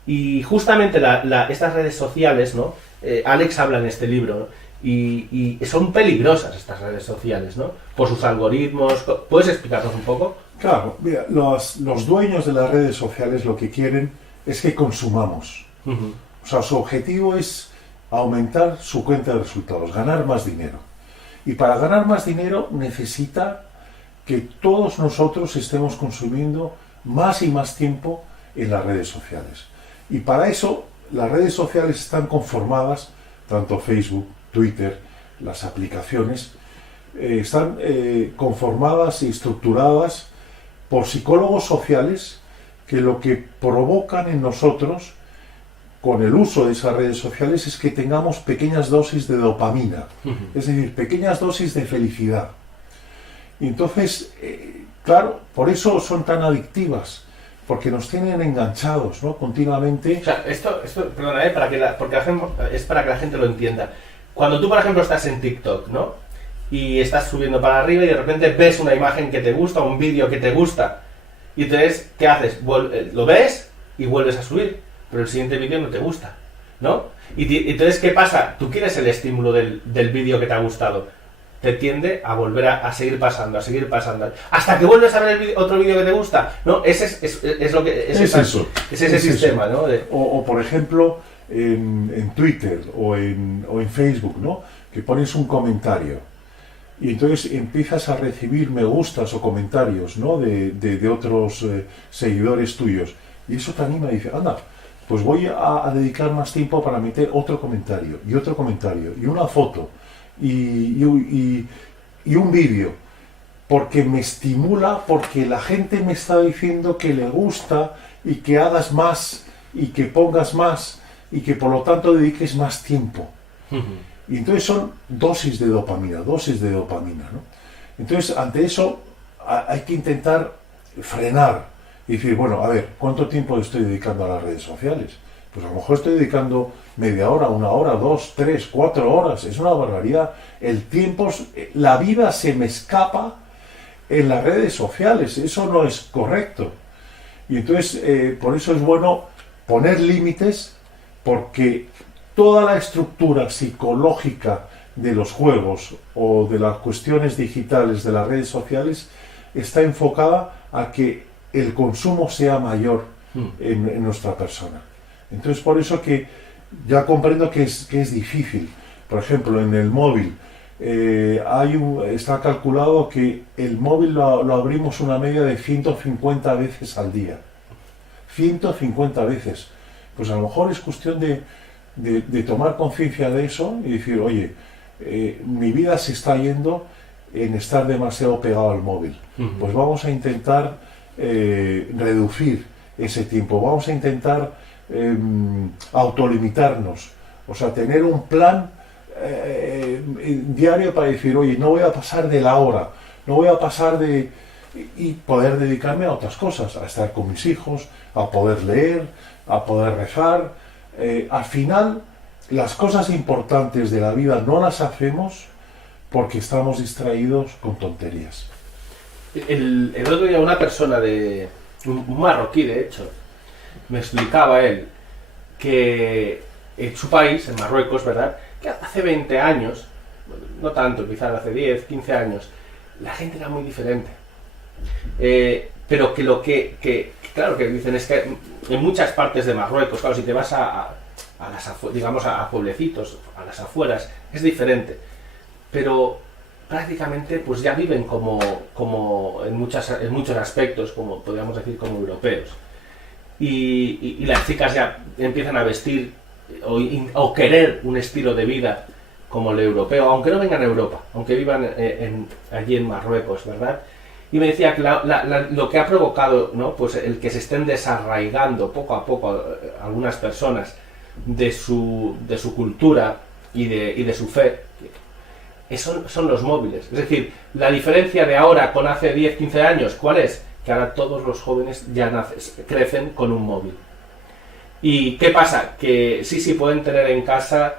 Y justamente estas redes sociales, ¿no? Alex habla en este libro, ¿no? Y son peligrosas estas redes sociales, ¿no? Por sus algoritmos. ¿Puedes explicarnos un poco? Claro, mira, los dueños de las redes sociales lo que quieren es que consumamos. Uh-huh. O sea, su objetivo es aumentar su cuenta de resultados, ganar más dinero. Y para ganar más dinero necesita que todos nosotros estemos consumiendo más y más tiempo en las redes sociales. Y para eso las redes sociales están conformadas, tanto Facebook, Twitter, las aplicaciones, están conformadas y estructuradas por psicólogos sociales que lo que provocan en nosotros con el uso de esas redes sociales es que tengamos pequeñas dosis de dopamina, es decir, pequeñas dosis de felicidad. Y entonces, claro, por eso son tan adictivas, porque nos tienen enganchados, ¿no? Continuamente. O sea, esto perdona, porque es para que la gente lo entienda. Cuando tú, por ejemplo, estás en TikTok, ¿no? Y estás subiendo para arriba y de repente ves una imagen que te gusta, un vídeo que te gusta, y entonces, ¿qué haces? Lo ves y vuelves a subir, pero el siguiente vídeo no te gusta, ¿no? Y entonces, ¿qué pasa? Tú quieres el estímulo del vídeo que te ha gustado. Te tiende a volver a seguir pasando, hasta que vuelves a ver otro vídeo que te gusta, ¿no? Es ese sistema, ¿no? O por ejemplo, en Twitter o en Facebook, ¿no? Que pones un comentario y entonces empiezas a recibir me gustas o comentarios, ¿no? de otros seguidores tuyos, y eso te anima y dices, anda, pues voy a dedicar más tiempo para meter otro comentario y una foto y un vídeo, porque me estimula, porque la gente me está diciendo que le gusta y que hagas más y que pongas más y que por lo tanto dediques más tiempo. Y entonces son dosis de dopamina, ¿no? Entonces, ante eso hay que intentar frenar y decir, bueno, a ver, ¿cuánto tiempo le estoy dedicando a las redes sociales? Pues a lo mejor estoy dedicando media hora, 1 hora, 2, 3, 4 horas. Es una barbaridad. El tiempo, la vida se me escapa en las redes sociales. Eso no es correcto. Y entonces, por eso es bueno poner límites, porque toda la estructura psicológica de los juegos o de las cuestiones digitales de las redes sociales está enfocada a que el consumo sea mayor en nuestra persona. Entonces, por eso que ya comprendo que es difícil. Por ejemplo, en el móvil está calculado que el móvil lo abrimos una media de 150 veces al día. 150 veces. Pues a lo mejor es cuestión de tomar conciencia de eso y decir, oye, mi vida se está yendo en estar demasiado pegado al móvil. Pues vamos a intentar reducir ese tiempo, vamos a intentar autolimitarnos, o sea, tener un plan diario para decir, oye, no voy a pasar de la hora, no voy a pasar y poder dedicarme a otras cosas, a estar con mis hijos, a poder leer, a poder rezar. Al final, las cosas importantes de la vida no las hacemos porque estamos distraídos con tonterías. El otro día una persona un marroquí, de hecho, me explicaba él que en su país, en Marruecos, ¿verdad?, que hace 20 años, no tanto, quizás hace 10, 15 años, la gente era muy diferente. Pero que claro, que dicen es que en muchas partes de Marruecos, claro, si te vas digamos a pueblecitos, a las afueras, es diferente. Pero prácticamente pues ya viven como en muchos aspectos, como podríamos decir, como europeos. Y las chicas ya empiezan a vestir o querer un estilo de vida como el europeo, aunque no vengan a Europa, aunque vivan allí en Marruecos, ¿verdad? Y me decía que lo que ha provocado, ¿no? Pues el que se estén desarraigando poco a poco algunas personas de su cultura y de su fe, son los móviles. Es decir, la diferencia de ahora con hace 10, 15 años, ¿cuál es? Que ahora todos los jóvenes ya crecen con un móvil. ¿Y qué pasa? Que sí pueden tener en casa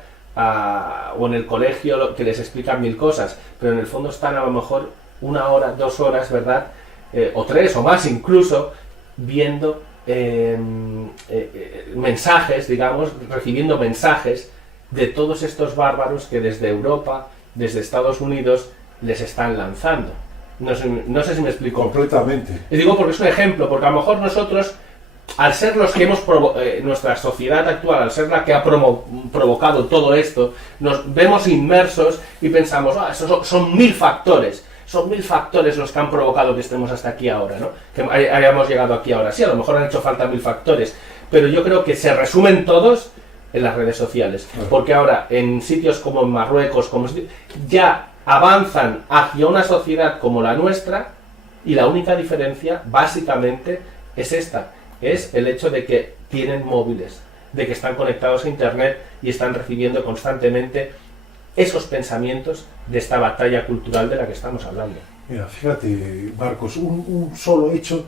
o en el colegio que les explican 1000 cosas, pero en el fondo están a lo mejor 1 hora, 2 horas, ¿verdad? O 3 o más incluso, viendo mensajes, digamos, recibiendo mensajes de todos estos bárbaros que desde Europa, desde Estados Unidos, les están lanzando. No sé si me explico. Completamente. Les digo porque es un ejemplo, porque a lo mejor nosotros, al ser los que hemos nuestra sociedad actual, al ser la que ha provocado todo esto, nos vemos inmersos y pensamos, esos son 1000 factores. Son 1000 factores los que han provocado que estemos hasta aquí ahora, ¿no? Que hayamos llegado aquí ahora. Sí, a lo mejor han hecho falta 1000 factores, pero yo creo que se resumen todos en las redes sociales. Porque ahora, en sitios como en Marruecos, ya avanzan hacia una sociedad como la nuestra, y la única diferencia, básicamente, es esta. Es el hecho de que tienen móviles, de que están conectados a internet y están recibiendo constantemente esos pensamientos de esta batalla cultural de la que estamos hablando. Mira, fíjate, Marcos, un solo hecho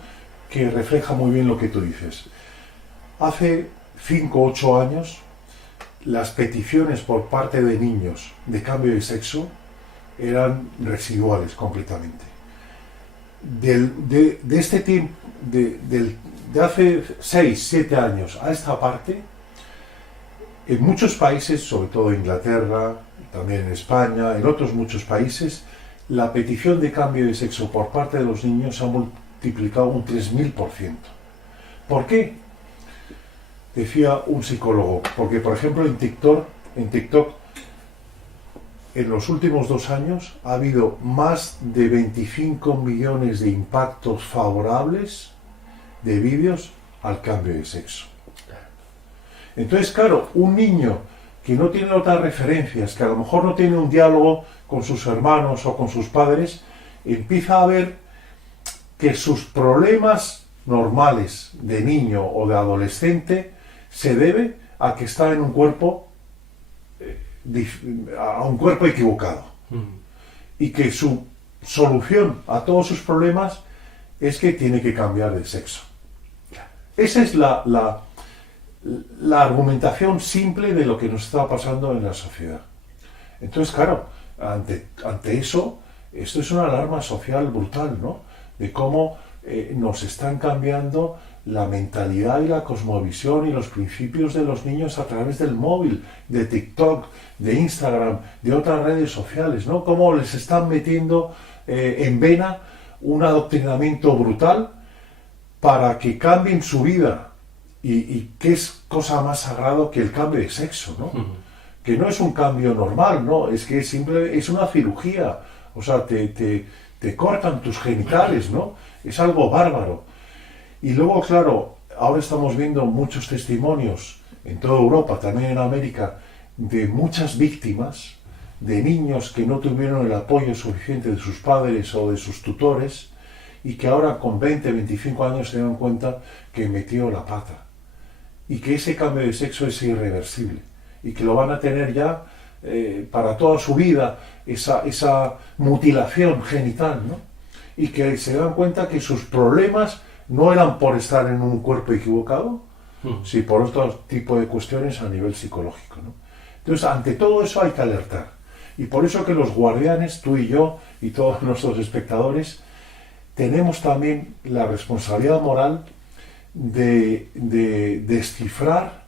que refleja muy bien lo que tú dices. Hace 5 o 8 años, las peticiones por parte de niños de cambio de sexo eran residuales completamente. De este tiempo, de hace 6, 7 años a esta parte, en muchos países, sobre todo Inglaterra, también en España, en otros muchos países, la petición de cambio de sexo por parte de los niños ha multiplicado un 3000%. ¿Por qué? Decía un psicólogo, porque por ejemplo en TikTok, en los últimos 2 años ha habido más de 25 millones de impactos favorables de vídeos al cambio de sexo. Entonces, claro, un niño que no tiene otras referencias, que a lo mejor no tiene un diálogo con sus hermanos o con sus padres, empieza a ver que sus problemas normales de niño o de adolescente se debe a que está en un cuerpo equivocado. Y que su solución a todos sus problemas es que tiene que cambiar de sexo. Esa es la argumentación simple de lo que nos está pasando en la sociedad. Entonces, claro, ante eso, esto es una alarma social brutal, ¿no? De cómo nos están cambiando la mentalidad y la cosmovisión y los principios de los niños a través del móvil, de TikTok, de Instagram, de otras redes sociales, ¿no? Cómo les están metiendo en vena un adoctrinamiento brutal para que cambien su vida. Y qué es cosa más sagrado que el cambio de sexo, ¿no? Que no es un cambio normal, ¿no? Es que es una cirugía. O sea, te cortan tus genitales, ¿no? Es algo bárbaro. Y luego, claro, ahora estamos viendo muchos testimonios en toda Europa, también en América, de muchas víctimas, de niños que no tuvieron el apoyo suficiente de sus padres o de sus tutores, y que ahora con 20, 25 años se dan cuenta que metió la pata. Y que ese cambio de sexo es irreversible. Y que lo van a tener ya para toda su vida, esa mutilación genital, ¿no? Y que se dan cuenta que sus problemas no eran por estar en un cuerpo equivocado, sino por otro tipo de cuestiones a nivel psicológico, ¿no? Entonces, ante todo eso hay que alertar. Y por eso que los guardianes, tú y yo, y todos nuestros espectadores, tenemos también la responsabilidad moral de descifrar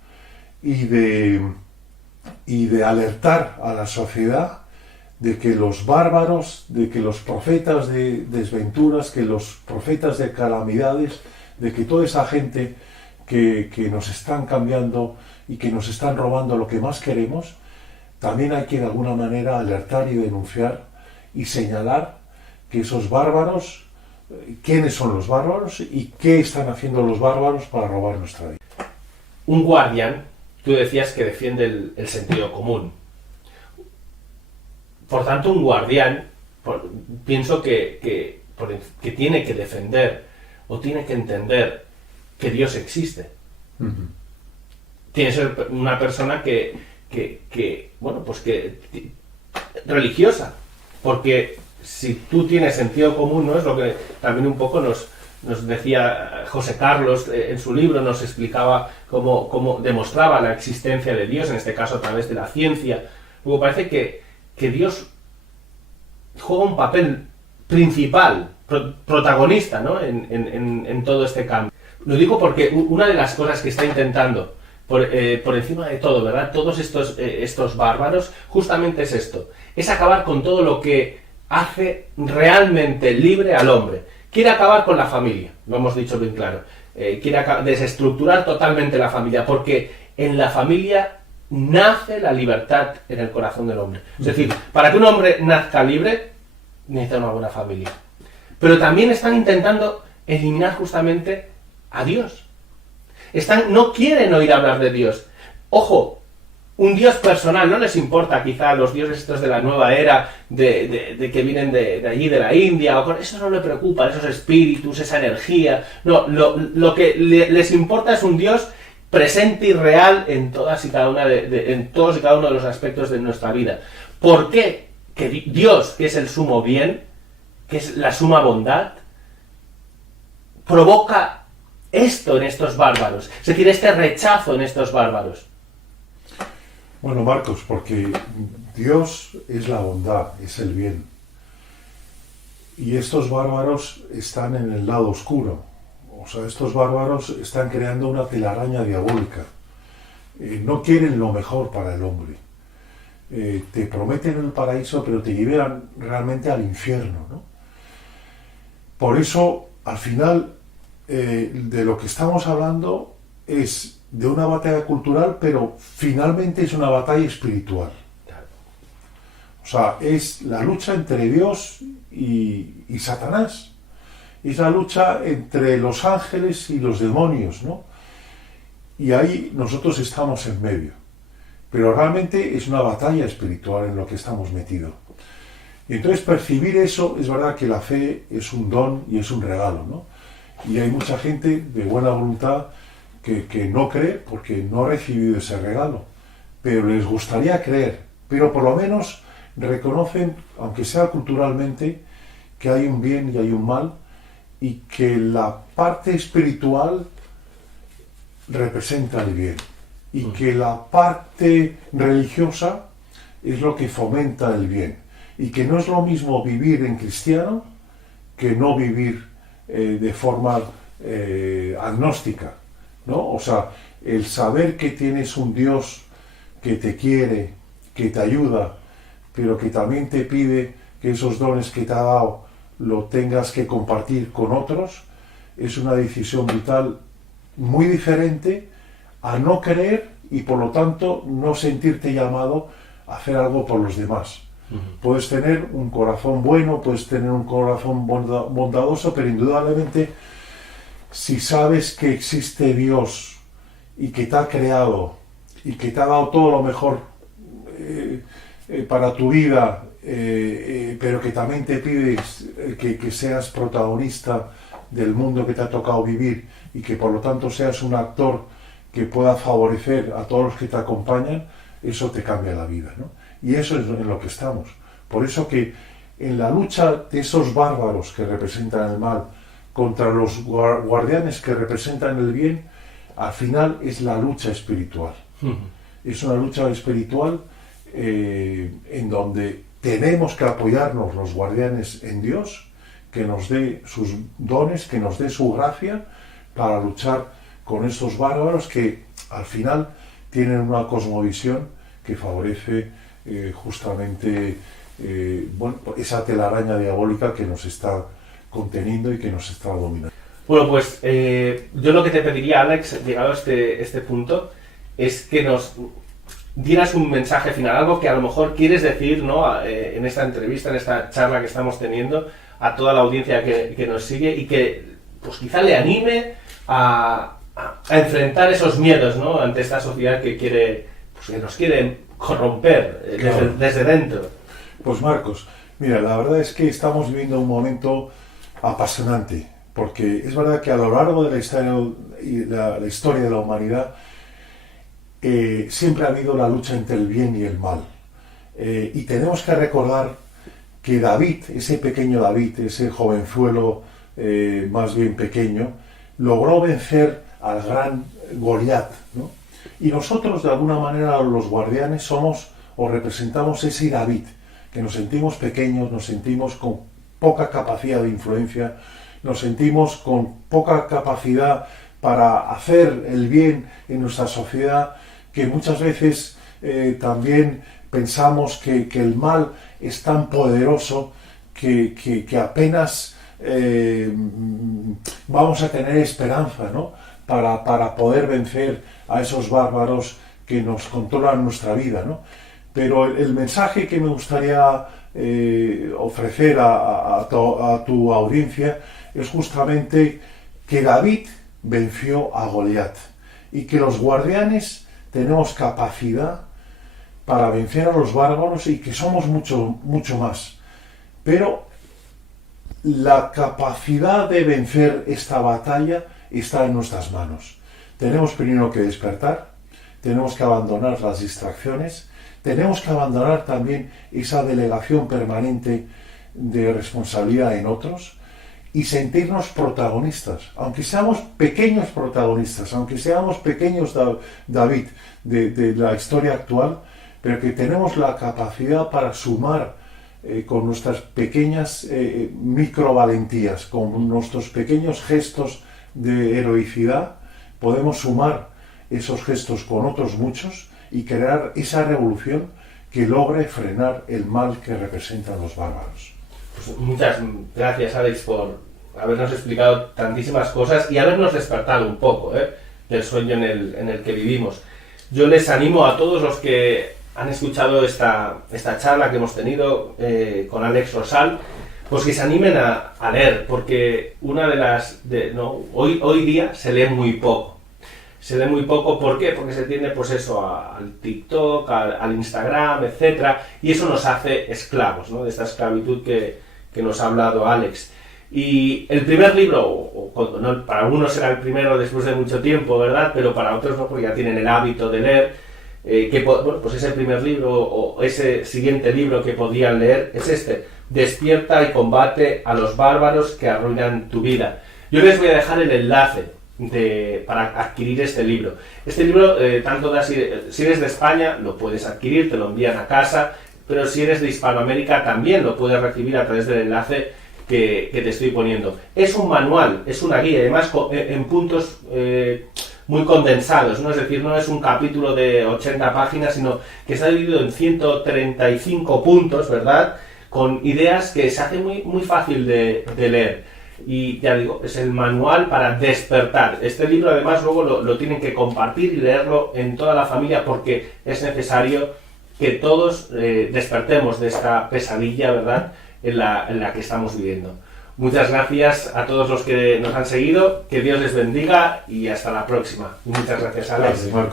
y de alertar a la sociedad de que los bárbaros, de que los profetas de desventuras, que los profetas de calamidades, de que toda esa gente que nos están cambiando y que nos están robando lo que más queremos, también hay que de alguna manera alertar y denunciar y señalar que esos bárbaros, quiénes son los bárbaros y qué están haciendo los bárbaros para robar nuestra vida. Un guardián, tú decías que defiende el sentido común. Por tanto, un guardián, pienso que tiene que defender o tiene que entender que Dios existe. Uh-huh. Tiene que ser una persona religiosa, porque si tú tienes sentido común, ¿no? Es lo que también un poco nos decía José Carlos en su libro, nos explicaba cómo demostraba la existencia de Dios, en este caso a través de la ciencia. Luego parece que Dios juega un papel principal, protagonista, ¿no? en todo este cambio. Lo digo porque una de las cosas que está intentando, por encima de todo, ¿verdad? Todos estos bárbaros, justamente es esto, es acabar con todo lo que hace realmente libre al hombre. Quiere acabar con la familia, lo hemos dicho bien claro. Quiere desestructurar totalmente la familia, porque en la familia nace la libertad en el corazón del hombre. Es decir, para que un hombre nazca libre, necesita una buena familia. Pero también están intentando eliminar justamente a Dios. No quieren oír hablar de Dios. Ojo, un Dios personal, no les importa quizá los dioses estos de la nueva era, de que vienen de allí, de la India, eso no le preocupa, esos espíritus, esa energía. No, lo que les importa es un Dios presente y real en todos y cada uno de los aspectos de nuestra vida. ¿Por qué? Que Dios, que es el sumo bien, que es la suma bondad, provoca esto en estos bárbaros, es decir, este rechazo en estos bárbaros. Bueno, Marcos, porque Dios es la bondad, es el bien. Y estos bárbaros están en el lado oscuro. O sea, estos bárbaros están creando una telaraña diabólica. No quieren lo mejor para el hombre. Te prometen el paraíso, pero te llevan realmente al infierno, ¿no? Por eso, al final, de lo que estamos hablando es de una batalla cultural, pero finalmente es una batalla espiritual. O sea, es la lucha entre Dios y Satanás. Es la lucha entre los ángeles y los demonios, ¿no? Y ahí nosotros estamos en medio. Pero realmente es una batalla espiritual en lo que estamos metidos. Y entonces percibir eso, es verdad que la fe es un don y es un regalo, ¿no? Y hay mucha gente de buena voluntad que no cree porque no ha recibido ese regalo. Pero les gustaría creer. Pero por lo menos reconocen, aunque sea culturalmente, que hay un bien y hay un mal, y que la parte espiritual representa el bien, y que la parte religiosa es lo que fomenta el bien, y que no es lo mismo vivir en cristiano que no vivir de forma agnóstica, ¿no? O sea, el saber que tienes un Dios que te quiere, que te ayuda, pero que también te pide que esos dones que te ha dado lo tengas que compartir con otros, es una decisión vital muy diferente a no creer y por lo tanto no sentirte llamado a hacer algo por los demás. Uh-huh. Puedes tener un corazón bueno, puedes tener un corazón bondadoso, pero indudablemente si sabes que existe Dios y que te ha creado y que te ha dado todo lo mejor para tu vida, pero que también te pides que seas protagonista del mundo que te ha tocado vivir y que por lo tanto seas un actor que pueda favorecer a todos los que te acompañan, eso te cambia la vida, ¿no? Y eso es en lo que estamos. Por eso que en la lucha de esos bárbaros que representan el mal contra los guardianes que representan el bien, al final es la lucha espiritual. Es una lucha espiritual en donde tenemos que apoyarnos los guardianes en Dios, que nos dé sus dones, que nos dé su gracia para luchar con estos bárbaros que al final tienen una cosmovisión que favorece justamente esa telaraña diabólica que nos está conteniendo y que nos está dominando. Bueno, pues yo lo que te pediría, Alex, llegado a este punto, es que dieras un mensaje final, algo que a lo mejor quieres decir, ¿no? En esta entrevista, en esta charla que estamos teniendo, a toda la audiencia que nos sigue y que pues quizá le anime a enfrentar esos miedos, ¿no? Ante esta sociedad que quiere, pues que nos quiere corromper desde dentro. Pues Marcos, mira, la verdad es que estamos viviendo un momento apasionante, porque es verdad que a lo largo de la historia de la humanidad siempre ha habido la lucha entre el bien y el mal. Y tenemos que recordar que David, ese pequeño David, ese jovenzuelo más bien pequeño, logró vencer al gran Goliat, ¿no? Y nosotros, de alguna manera, los guardianes somos o representamos ese David, que nos sentimos pequeños, nos sentimos con poca capacidad de influencia, nos sentimos con poca capacidad para hacer el bien en nuestra sociedad, que muchas veces también pensamos que el mal es tan poderoso que apenas vamos a tener esperanza, ¿no? para poder vencer a esos bárbaros que nos controlan nuestra vida, ¿no? Pero el mensaje que me gustaría ofrecer a tu audiencia es justamente que David venció a Goliat y que los guardianes tenemos capacidad para vencer a los bárbaros y que somos mucho más. Pero la capacidad de vencer esta batalla está en nuestras manos. Tenemos primero que despertar, tenemos que abandonar las distracciones, tenemos que abandonar también esa delegación permanente de responsabilidad en otros y sentirnos protagonistas, aunque seamos pequeños protagonistas, aunque seamos pequeños David de la historia actual, pero que tenemos la capacidad para sumar con nuestras pequeñas microvalentías, con nuestros pequeños gestos de heroicidad, podemos sumar esos gestos con otros muchos y crear esa revolución que logre frenar el mal que representan los bárbaros. Pues muchas gracias, Alex, por habernos explicado tantísimas cosas y habernos despertado un poco del sueño en el que vivimos. Yo les animo a todos los que han escuchado esta charla que hemos tenido con Alex Rosal, pues que se animen a leer, porque una de las... hoy día se lee muy poco. Se lee muy poco, ¿por qué? Porque se tiende pues eso al TikTok, al Instagram, etcétera, y eso nos hace esclavos, ¿no? De esta esclavitud que nos ha hablado Alex. Y el primer libro, no, para algunos será el primero después de mucho tiempo, ¿verdad? Pero para otros no, porque ya tienen el hábito de leer. Bueno, pues ese primer libro o ese siguiente libro que podrían leer es este: Despierta y combate a los bárbaros que arruinan tu vida. Yo les voy a dejar el enlace para adquirir este libro. Este libro, si eres de España, lo puedes adquirir, te lo envían a casa, pero si eres de Hispanoamérica también lo puedes recibir a través del enlace que te estoy poniendo. Es un manual, es una guía, además en puntos muy condensados, ¿no? Es decir, no es un capítulo de 80 páginas, sino que está dividido en 135 puntos, ¿verdad? Con ideas que se hace muy fácil de leer. Y ya digo, es el manual para despertar. Este libro además luego lo tienen que compartir y leerlo en toda la familia, porque es necesario que todos despertemos de esta pesadilla, ¿verdad?, en la que estamos viviendo. Muchas gracias a todos los que nos han seguido, que Dios les bendiga y hasta la próxima. Y muchas gracias, Alex. Gracias, Marco.